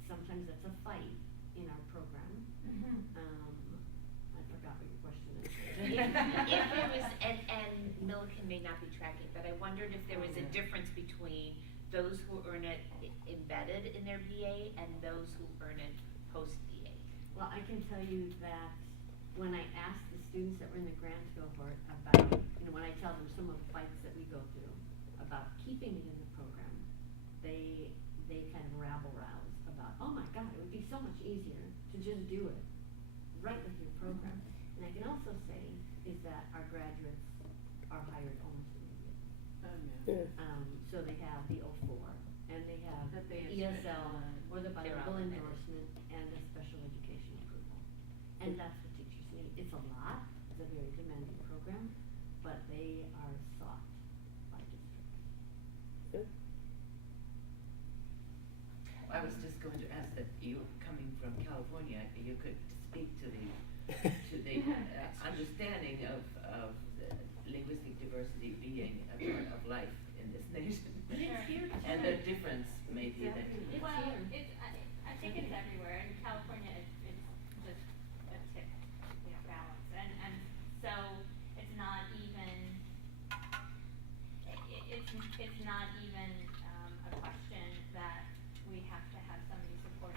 Sometimes that's a fight in our program. I forgot what your question is. If there was, and Millikan may not be tracking, but I wondered if there was a difference between those who earn it embedded in their BA and those who earn it post-BA. Well, I can tell you that when I ask the students that were in the grant cohort about, when I tell them some of the fights that we go through about keeping it in the program, they kind of rabble-rouse about, oh my God, it would be so much easier to just do it right with your program. And I can also say is that our graduates are hired almost immediately. Yeah. So they have the 04 and they have That the they have ESL or the They're all bilingual embedded. endorsement and a special education approval. And that's what teachers need. It's a lot, it's a very demanding program, but they are sought by districts. I was just going to ask that you, coming from California, you could speak to the understanding of the linguistic diversity being a part of life in this nation. But it's here too. And the difference maybe that. It's Well, here. I think it's everywhere. In California, it's just a tip, balance, and so it's not even. It's not even a question that we have to have somebody support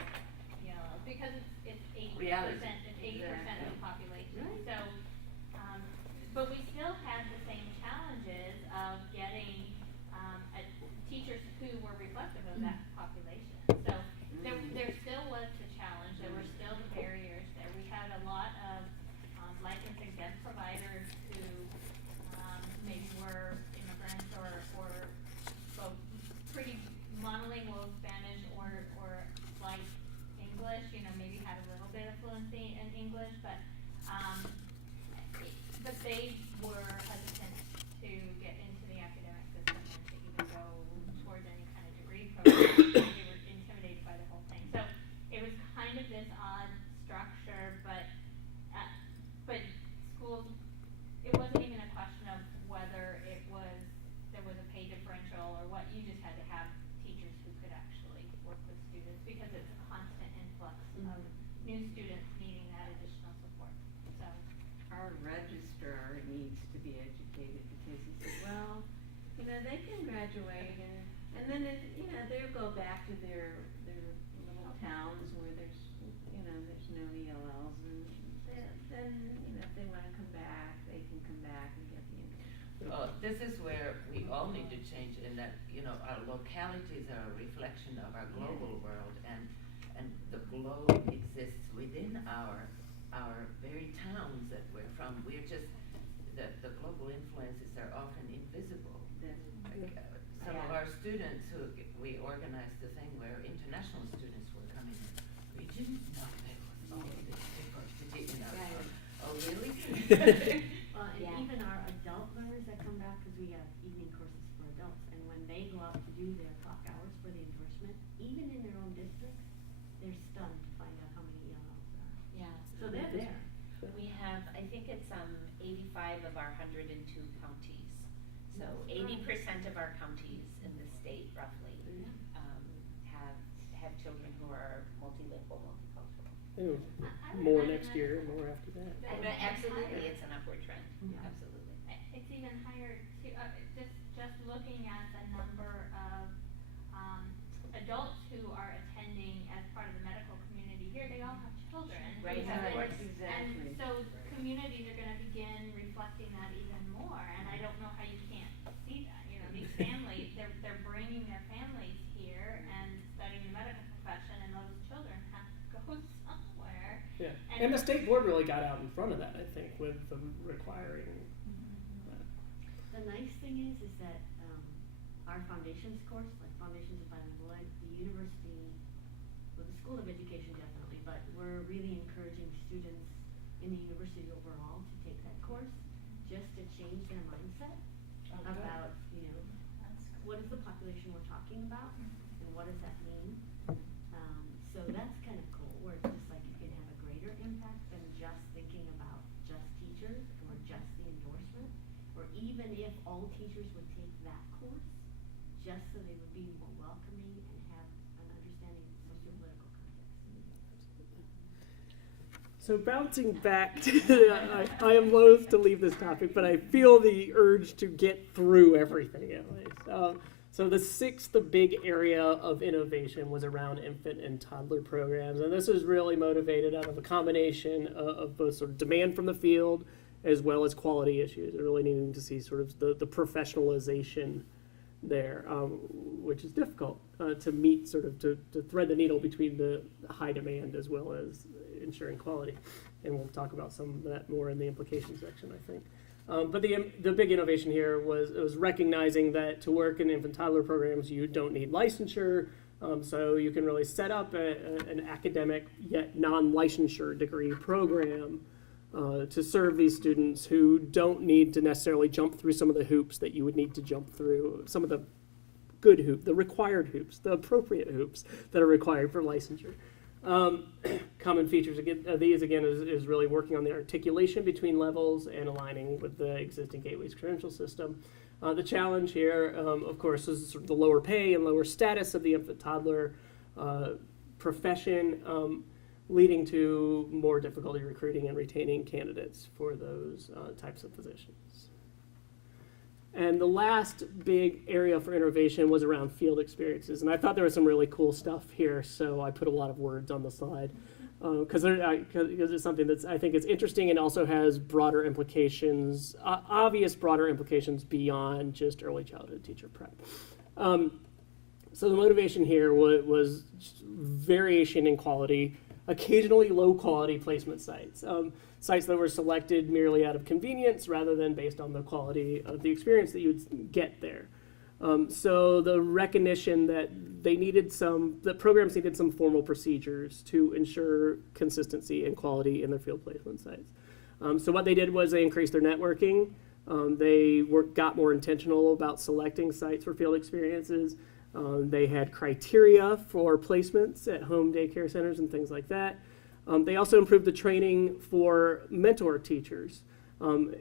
ELL because it's 80%. Reality. It's 80% of the population. Right. So, but we still had the same challenges of getting teachers who were reflective of that population. So there still was the challenge. There were still the barriers there. We had a lot of licensed exempt providers who maybe were immigrants or spoke pretty monolingual Spanish or like English. Maybe had a little bit of fluency in English, but they were hesitant to get into the academic system and to even go towards any kind of degree program. They were intimidated by the whole thing. So it was kind of this odd structure, but schools, it wasn't even a question of whether there was a pay differential or what. You just had to have teachers who could actually work with students because it's a constant influx of new students needing that additional support. So. Our registrar needs to be educated because he said, well, They they can graduate and then it, you know, they'll go back to their little towns where there's, you know, there's no ELLs and then, you know, if they wanna come back, they can come back and get the endorsement. This is where we all need to change in that, you know, our localities are a reflection of our global world, and the globe exists within our very towns that we're from. We're just, the global influences are often invisible. Some of our students we organized a thing where international students were coming in. We didn't know there was all of this diversity in our Right. Oh, really? Well, and Yeah. even our adult learners that come back, cause we have evening courses for adults, and when they go out to do their clock hours for the endorsement, even in their own districts, they're stunned to find out how many ELLs there are. Yeah. So they're there. We have, I think it's 85 of our 102 counties. So 80% of our counties in the state roughly have children who are multilingual, multicultural. Ooh, I would more imagine next that- year, more after that. And That- absolutely, it's an upward trend, Yeah. absolutely. It's even higher too, just looking at the number of, adults who are attending as part of the medical community here, they all have children. who Right, have of been- course. Exactly. And so communities are gonna begin reflecting that even more, and I don't know how you can't see that, you know, these families, they're bringing their families here and studying the medical profession, and those children have to go somewhere. Yeah, And- and the state board really got out in front of that, I think, with the requiring. The nice thing is that, our foundations course, like Foundations of Bilingual Ed, the university, well, the School of Education definitely, but we're really encouraging students in the university overall to take that course, just to change their mindset about, you know, what is the population we're talking about, and what does that mean? So that's kind of cool, where it's just like you can have a greater impact than just thinking about just teachers or just the endorsement, or even if all teachers would take that course, just so they would be more welcoming and have an understanding of socio-political context. So bouncing back to, I am loath to leave this topic, but I feel the urge to get through everything at least. So the sixth big area of innovation was around infant and toddler programs, and this is really motivated out of a combination of both sort of demand from the field as well as quality issues, and really needing to see sort of the professionalization there, which is difficult to meet, sort of to thread the needle between the high demand as well as ensuring quality. And we'll talk about some of that more in the implication section, I think. But the big innovation here was recognizing that to work in infant toddler programs, you don't need licensure. So you can really set up an academic yet non-licensure degree program to serve these students who don't need to necessarily jump through some of the hoops that you would need to jump through, some of the good hoops, the required hoops, the appropriate hoops that are required for licensure. Common features of these again is really working on the articulation between levels and aligning with the existing Gateway's credential system. The challenge here, of course, is sort of the lower pay and lower status of the infant toddler profession, leading to more difficulty recruiting and retaining candidates for those types of positions. And the last big area for innovation was around field experiences. And I thought there was some really cool stuff here, so I put a lot of words on the slide. Because it's something that's, I think it's interesting and also has broader implications, obvious broader implications beyond just early childhood teacher prep. So the motivation here was variation in quality, occasionally low quality placement sites. Sites that were selected merely out of convenience rather than based on the quality of the experience that you would get there. So the recognition that the programs needed some formal procedures to ensure consistency and quality in their field placement sites. So what they did was they increased their networking. They got more intentional about selecting sites for field experiences. They had criteria for placements at home daycare centers and things like that. They also improved the training for mentor teachers,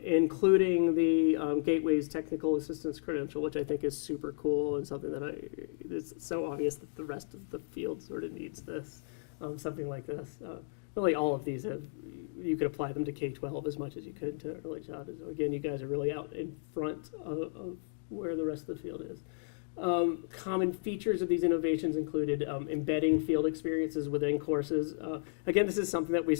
including the Gateway's technical assistance credential, which I think is super cool and something that it's so obvious that the rest of the field sort of needs this, something like this. Really all of these you could apply them to K-12 as much as you could to early childhood. So again, you guys are really out in front of where the rest of the field is. Common features of these innovations included embedding field experiences within courses. Again, this is something that we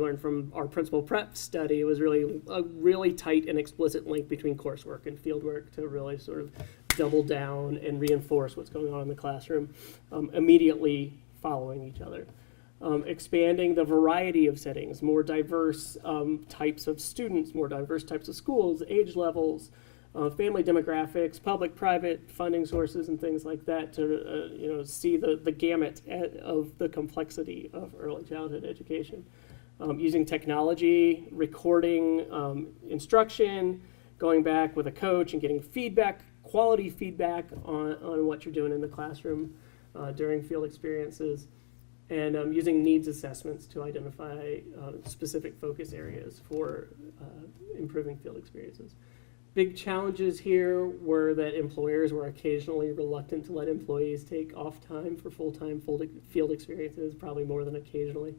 learned from our principal prep study. It was really a really tight and explicit link between coursework and fieldwork to really sort of double down and reinforce what's going on in the classroom immediately following each other. Expanding the variety of settings, more diverse types of students, more diverse types of schools, age levels, family demographics, public, private funding sources, and things like that to see the gamut of the complexity of early childhood education. Using technology, recording instruction, going back with a coach and getting feedback, quality feedback on what you're doing in the classroom during field experiences, and using needs assessments to identify specific focus areas for improving field experiences. Big challenges here were that employers were occasionally reluctant to let employees take off time for full-time field experiences, probably more than occasionally.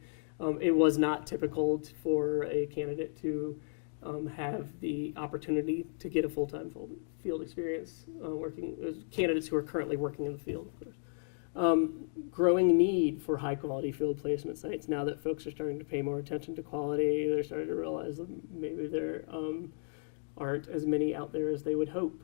It was not typical for a candidate to have the opportunity to get a full-time field experience working as candidates who are currently working in the field, of course. Growing need for high-quality field placement sites. Now that folks are starting to pay more attention to quality, they're starting to realize that maybe there aren't as many out there as they would hope.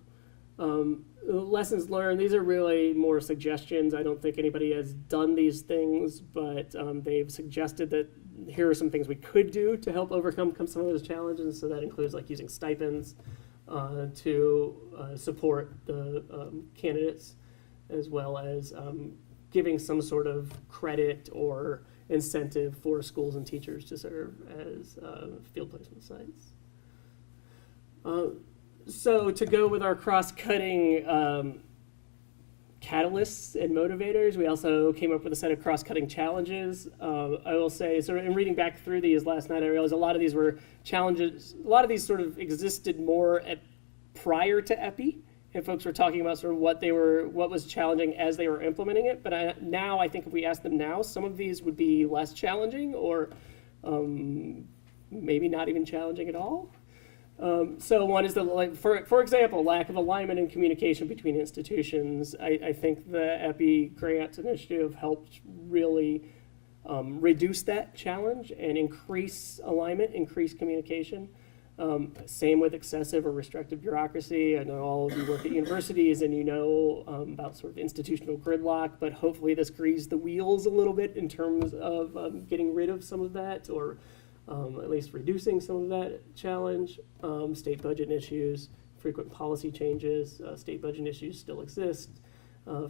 Lessons learned, these are really more suggestions. I don't think anybody has done these things, but they've suggested that here are some things we could do to help overcome some of those challenges. So that includes like using stipends to support the candidates, as well as giving some sort of credit or incentive for schools and teachers to serve as field placement sites. So to go with our cross-cutting catalysts and motivators, we also came up with a set of cross-cutting challenges. I will say, sort of in reading back through these last night, I realized a lot of these were challenges, a lot of these sort of existed more prior to EPI, and folks were talking about sort of what was challenging as they were implementing it. But now I think if we ask them now, some of these would be less challenging or maybe not even challenging at all. So one is for example, lack of alignment and communication between institutions. I think the EPI grant initiative helped really reduce that challenge and increase alignment, increase communication. Same with excessive or restrictive bureaucracy. I know all of you work at universities and you know about sort of institutional gridlock, but hopefully this greased the wheels a little bit in terms of getting rid of some of that, or at least reducing some of that challenge. State budget issues, frequent policy changes. State budget issues still exist.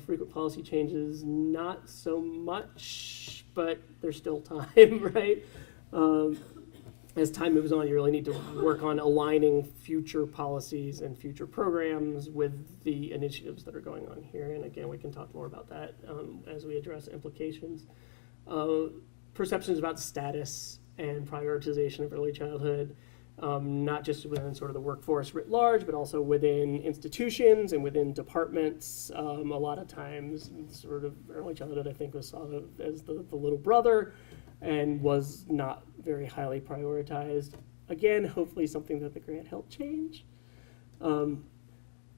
Frequent policy changes, not so much, but there's still time, right? As time moves on, you really need to work on aligning future policies and future programs with the initiatives that are going on here. And again, we can talk more about that as we address implications. Perceptions about status and prioritization of early childhood, not just within sort of the workforce writ large, but also within institutions and within departments. A lot of times, sort of early childhood, I think, was thought of as the little brother and was not very highly prioritized. Again, hopefully something that the grant helped change.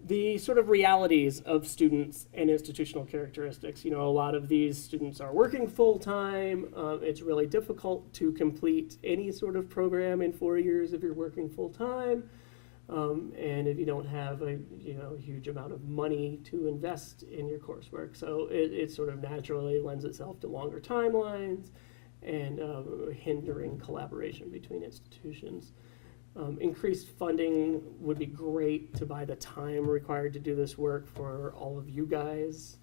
The sort of realities of students and institutional characteristics. You know, a lot of these students are working full-time. It's really difficult to complete any sort of program in 4 years if you're working full-time. And if you don't have a huge amount of money to invest in your coursework. So it sort of naturally lends itself to longer timelines and hindering collaboration between institutions. Increased funding would be great to buy the time required to do this work for all of you guys.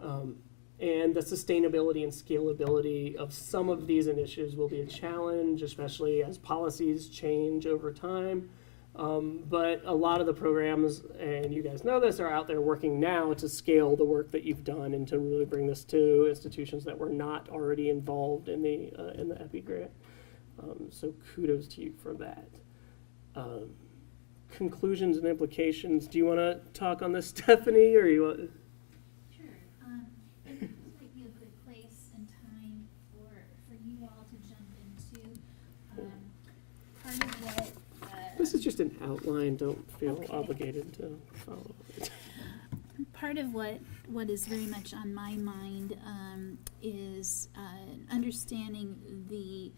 And the sustainability and scalability of some of these initiatives will be a challenge, especially as policies change over time. But a lot of the programs, and you guys know this, are out there working now to scale the work that you've done and to really bring this to institutions that were not already involved in the EPI grant. So kudos to you for that. Conclusions and implications. Do you want to talk on this, Stephanie, or you want? Sure. I think this might be a good place and time for you all to jump into part of what This is just an outline, don't feel Okay. obligated to follow it. Part of what is very much on my mind is understanding the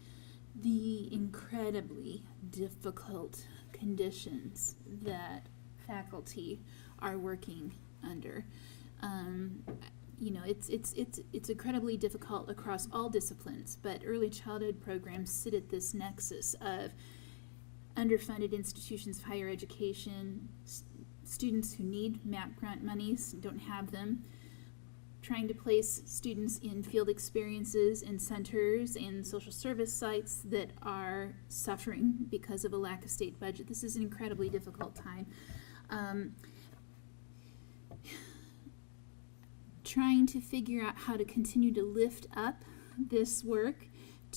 incredibly difficult conditions that faculty are working under. You know, it's incredibly difficult across all disciplines, but early childhood programs sit at this nexus of underfunded institutions of higher education, students who need MAP grant monies don't have them, trying to place students in field experiences and centers and social service sites that are suffering because of a lack of state budget. This is an incredibly difficult time. Trying to figure out how to continue to lift up this work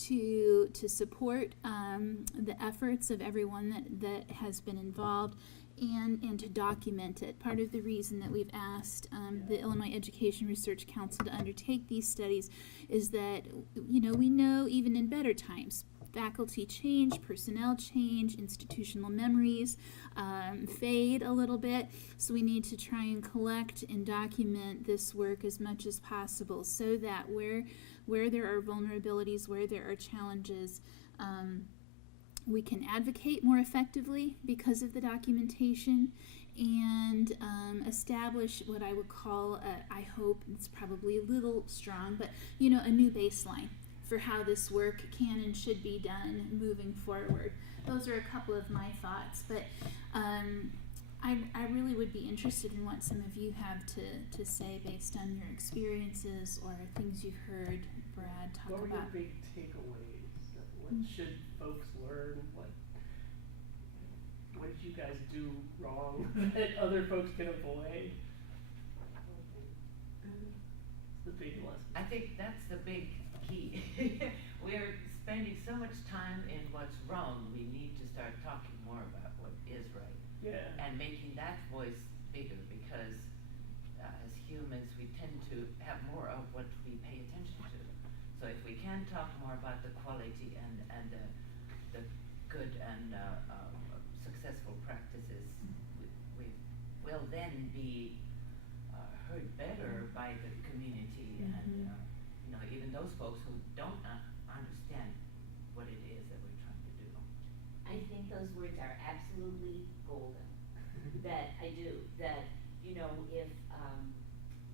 to support the efforts of everyone that has been involved and to document it. Part of the reason that we've asked the Illinois Education Research Council to undertake these studies is that, you know, we know even in better times, faculty change, personnel change, institutional memories fade a little bit. So we need to try and collect and document this work as much as possible so that where there are vulnerabilities, where there are challenges, we can advocate more effectively because of the documentation and establish what I would call, I hope, it's probably a little strong, but you know, a new baseline for how this work can and should be done moving forward. Those are a couple of my thoughts, but I really would be interested in what some of you have to say based on your experiences or things you've heard Brad talk What were about. your big takeaways? What should folks learn? What did you guys do wrong that other folks can avoid? It's the big lesson. I think that's the big key. We're spending so much time in what's wrong, we need to start talking more about what is right. Yeah. And making that voice bigger, because as humans we tend to have more of what we pay attention to. So if we can talk more about the quality and the good and successful practices, we will then be heard better by the community and you know, even those folks who don't understand what it is that we're trying to do. I think those words are absolutely golden. That I do. That, you know, if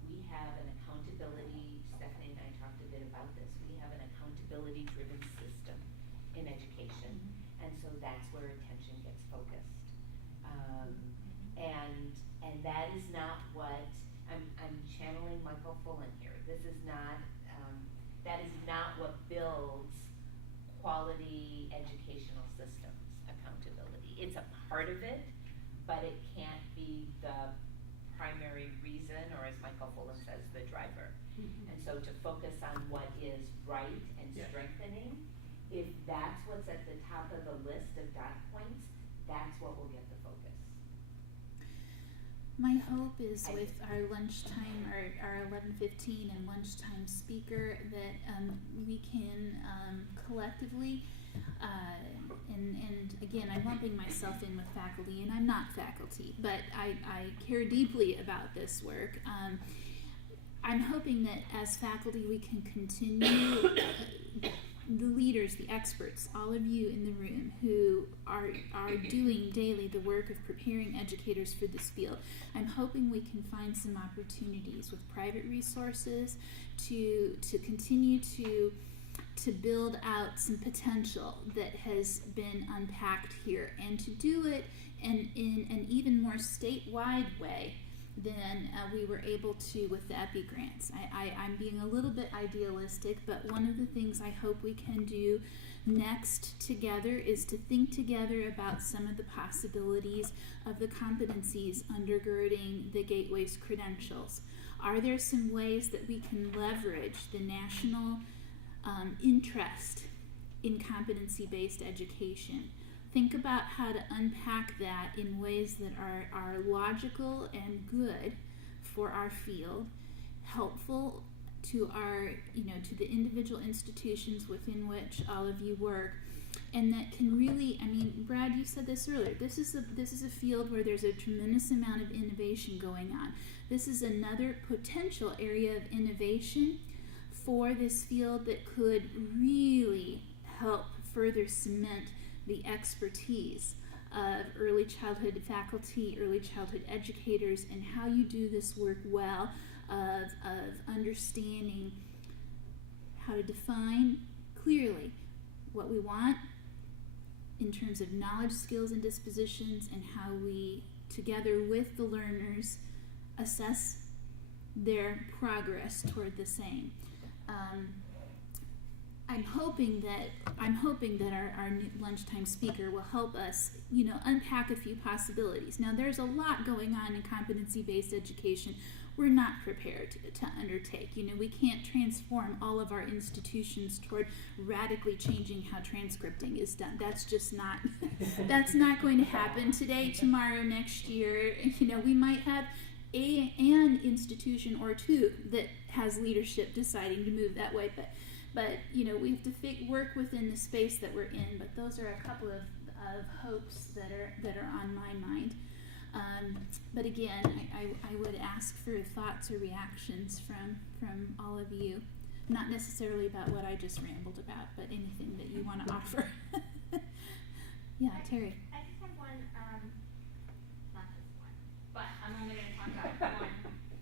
we have an accountability, Stephanie and I talked a bit about this, we have an accountability driven system in education, and so that's where attention gets focused. And that is not what, I'm channeling Michael Fullen here. This is not, that is not what builds quality educational systems accountability. It's a part of it, but it can't be the primary reason, or as Michael Fullen says, the driver. And so to focus on what is right and strengthening, if that's what's at the top of the list of dot points, that's what will get the focus. My hope is with our lunchtime, our 11:15 and lunchtime speaker, that we can collectively, and again, I'm lumping myself in with faculty, and I'm not faculty, but I care deeply about this work. I'm hoping that as faculty we can continue, the leaders, the experts, all of you in the room who are doing daily the work of preparing educators for this field, I'm hoping we can find some opportunities with private resources to continue to build out some potential that has been unpacked here, and to do it in an even more statewide way than we were able to with the EPI grants. I'm being a little bit idealistic, but one of the things I hope we can do next together is to think together about some of the possibilities of the competencies undergirding the Gateway's credentials. Are there some ways that we can leverage the national interest in competency-based education? Think about how to unpack that in ways that are logical and good for our field, helpful to our, to the individual institutions within which all of you work, and that can really, I mean, Brad, you said this earlier, this is a field where there's a tremendous amount of innovation going on. This is another potential area of innovation for this field that could really help further cement the expertise of early childhood faculty, early childhood educators, and how you do this work well, of understanding how to define clearly what we want in terms of knowledge, skills, and dispositions, and how we, together with the learners, assess their progress toward the same. I'm hoping that our new lunchtime speaker will help us, unpack a few possibilities. Now, there's a lot going on in competency-based education we're not prepared to undertake. We can't transform all of our institutions toward radically changing how transcripting is done. That's just not, that's not going to happen today, tomorrow, next year. We might have an institution or two that has leadership deciding to move that way, but we have to work within the space that we're in. But those are a couple of hopes that are on my mind. But again, I would ask for thoughts or reactions from all of you, not necessarily about what I just rambled about, but anything that you want to offer. Yeah, Terry. I just have one, not just one, but I'm only going to talk about one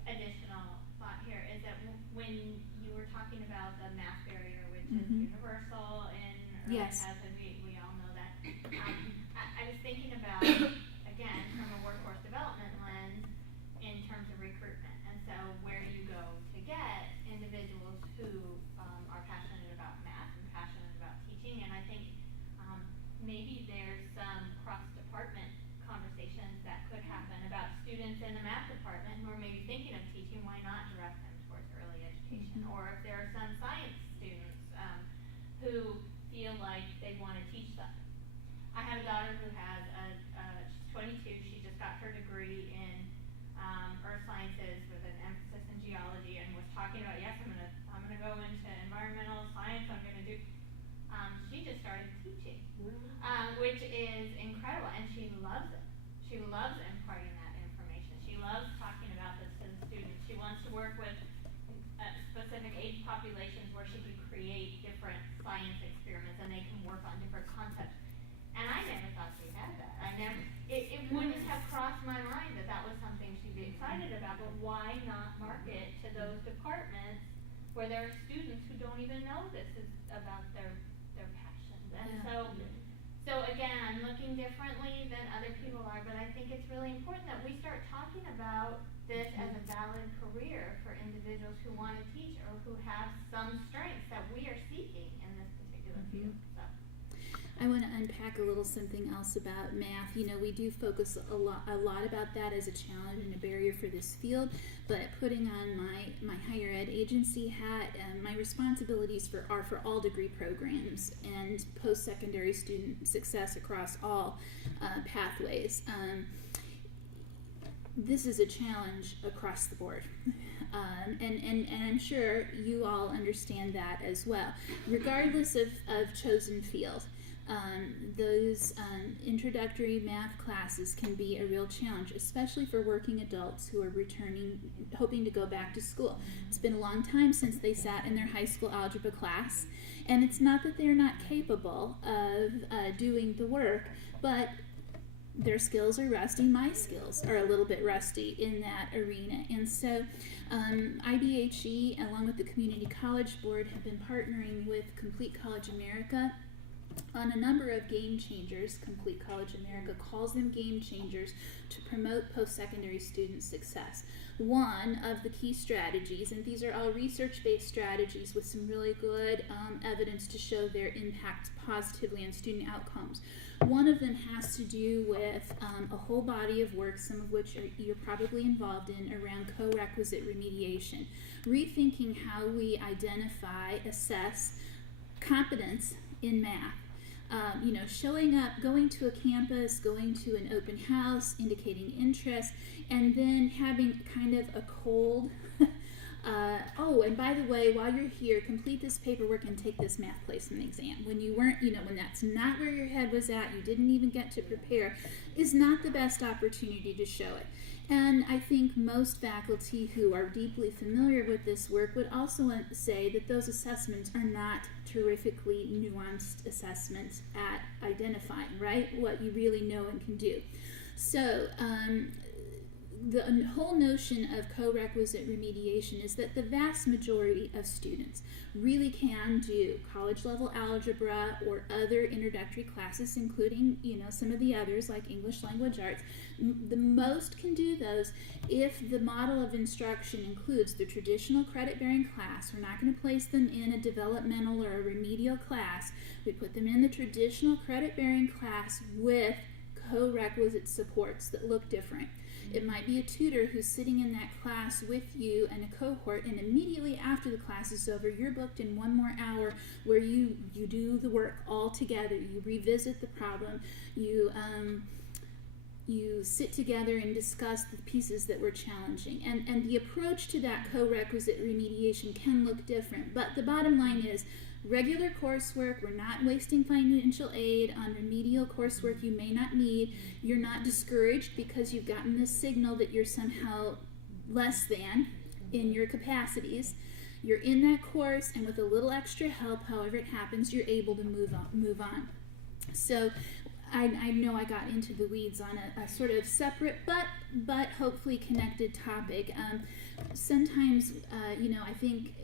additional thought here, is that when you were talking about the math barrier, which is universal in early Yes. childhood, we all know that. I was thinking about, again, from a workforce development lens, in terms of recruitment. And so where do you go to get individuals who are passionate about math and passionate about teaching? And I think maybe there's some cross-department conversations that could happen about students in the math department who are maybe thinking of teaching. Why not direct them towards early education? Or if there are some science students who feel like they want to teach them. I have a daughter who has she's 22. She just got her degree in earth sciences with an emphasis in geology, and was talking about, yes, I'm gonna go into environmental science. I'm gonna do. She just started teaching, which is incredible, and she loves it. She loves imparting that information. She loves talking about this to the students. She wants to work with specific age populations where she can create different science experiments, and they can work on different concepts. And I never thought she had that. It wouldn't have crossed my mind that was something she'd be excited about, but why not market to those departments where there are students who don't even know this is about their passions? And so again, I'm looking differently than other people are, but I think it's really important that we start talking about this as a valid career for individuals who want to teach or who have some strengths that we are seeking in this particular field. So. I want to unpack a little something else about math. We do focus a lot about that as a challenge and a barrier for this field, but putting on my higher ed agency hat, my responsibilities are for all degree programs and post-secondary student success across all pathways. This is a challenge across the board. And I'm sure you all understand that as well. Regardless of chosen field, those introductory math classes can be a real challenge, especially for working adults who are hoping to go back to school. It's been a long time since they sat in their high school algebra class, and it's not that they're not capable of doing the work, but their skills are rusty. My skills are a little bit rusty in that arena. And so IBHE, along with the Community College Board, have been partnering with Complete College America on a number of game changers. Complete College America calls them game changers to promote post-secondary student success. One of the key strategies, and these are all research-based strategies with some really good evidence to show their impact positively on student outcomes. One of them has to do with a whole body of work, some of which you're probably involved in, around co-requisite remediation. Rethinking how we identify, assess competence in math. Showing up, going to a campus, going to an open house, indicating interest, and then having kind of a cold Oh, and by the way, while you're here, complete this paperwork and take this math placement exam. When you weren't, when that's not where your head was at, you didn't even get to prepare, is not the best opportunity to show it. And I think most faculty who are deeply familiar with this work would also say that those assessments are not terrifically nuanced assessments at identifying, right, what you really know and can do. So, the whole notion of co-requisite remediation is that the vast majority of students really can do college level algebra or other introductory classes, including some of the others like English language arts. The most can do those if the model of instruction includes the traditional credit-bearing class. We're not going to place them in a developmental or a remedial class. We put them in the traditional credit-bearing class with co-requisite supports that look different. It might be a tutor who's sitting in that class with you and a cohort, and immediately after the class is over, you're booked in one more hour where you do the work all together. You revisit the problem. You sit together and discuss the pieces that were challenging. And the approach to that co-requisite remediation can look different. But the bottom line is, regular coursework, we're not wasting financial aid on remedial coursework you may not need. You're not discouraged because you've gotten this signal that you're somehow less than in your capacities. You're in that course, and with a little extra help, however it happens, you're able to move on. So I know I got into the weeds on a sort of separate but hopefully connected topic. Sometimes, I think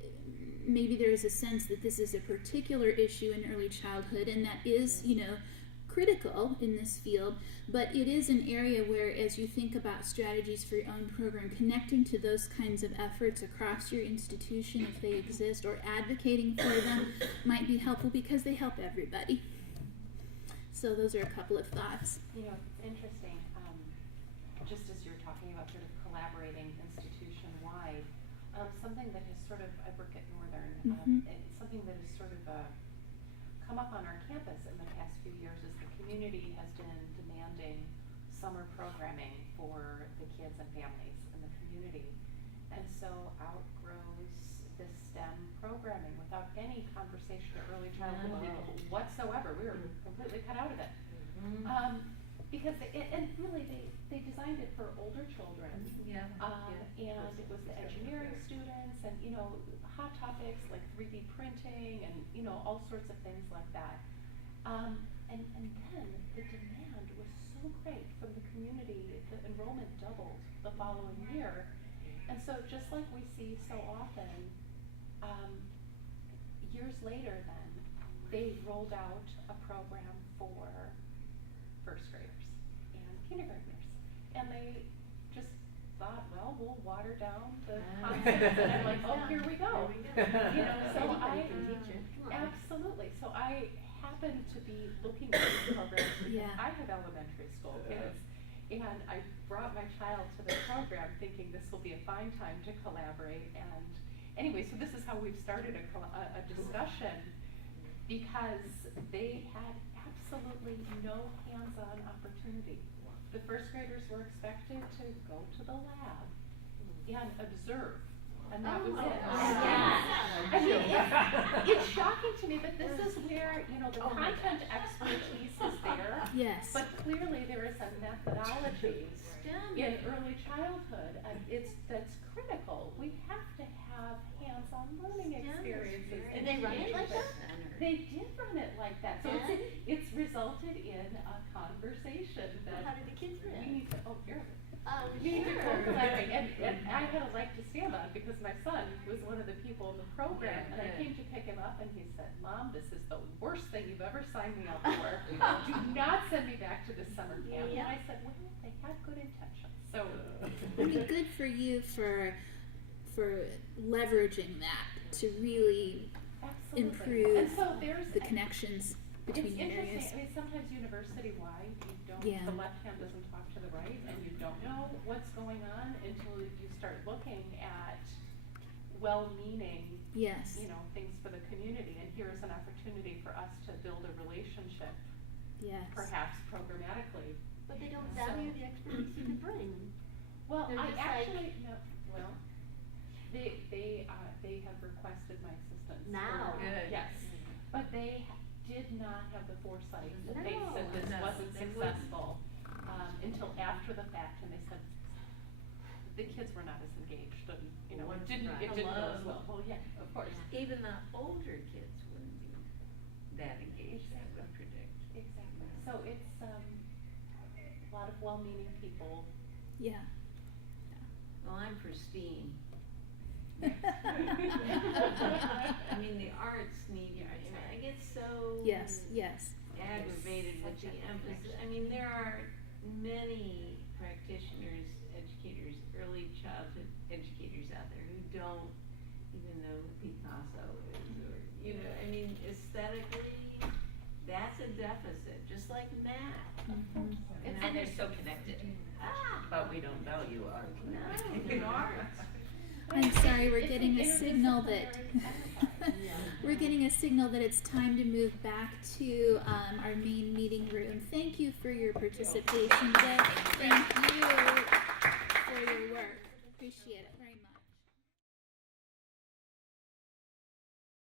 maybe there is a sense that this is a particular issue in early childhood, and that is, critical in this field, but it is an area where, as you think about strategies for your own program, connecting to those kinds of efforts across your institution, if they exist, or advocating for them, might be helpful because they help everybody. So those are a couple of thoughts. It's interesting, just as you're talking about sort of collaborating institution-wide, something that has sort of, I work at Northern, it's something that has sort of come up on our campus in the past few years is the community has been demanding summer programming for the kids and families in the community. And so out grows this STEM programming without any conversation or early childhood whatsoever. We were completely cut out of it. Because and really they designed it for older children. And it was the engineering students and hot topics like 3D printing and all sorts of things like that. And then the demand was so great from the community, the enrollment doubled the following year. And so just like we see so often, years later then, they rolled out a program for first graders and kindergartners. And they just thought, well, we'll water down the concepts. And I'm like, oh, here we go. So absolutely. So I happen to be looking at these programs because I have elementary school kids. And I brought my child to the program thinking this will be a fine time to collaborate. And anyway, so this is how we've started a discussion because they had absolutely no hands-on opportunity. The first graders were expected to go to the lab and observe, and that was it. I mean, it's shocking to me, but this is where, the content expertise is there. Yes. But clearly there is a methodology in early childhood, and that's critical. We have to have hands-on learning experiences. And they run it like that? They did run it like that. So it's resulted in a conversation that How did the kids we react? need to, we need to co-collaborate. And I had a leg to stand on because my son was one of the people in the program, and I came to pick him up and he said, Mom, this is the worst thing you've ever signed me up for. Do not send me back to this summer camp. And I said, well, they had good intentions. So I mean, good for you for leveraging that to really improve and so there's the connections between it's your interesting. areas. I mean, sometimes university-wide, you don't, the left hand doesn't talk to the right, and you don't know what's going on until you start looking at well-meaning, things for the community. And here is an opportunity for us to build a relationship, perhaps programmatically. But they don't value the expertise you can bring. Well, They're I just actually, They have requested my assistance. Now. Good. Yes, but they did not have the foresight that they No. said this No, wasn't they wouldn't. successful, until after the fact, and they said the kids were not as engaged, and, you know, it didn't go as well. Well, yeah, of course. Even the older kids wouldn't be that engaged, I would predict. Exactly. So it's, a lot of well-meaning people. Yeah. Well, I'm for STEAM. I mean, the arts need, I get so Yes, yes. aggravated with the emphasis. I mean, there are many practitioners, educators, early childhood educators out there who don't even know who Picasso is, or, you know, I mean, aesthetically, that's a deficit, just like math. Mhm. And they're so connected. But we don't value art. No, in art. I'm sorry, we're It's getting an a signal that interdisciplinary we're getting a signal that it's time to move back to our main meeting room. Thank you for your participation today. Thank you for your work. Appreciate it very much.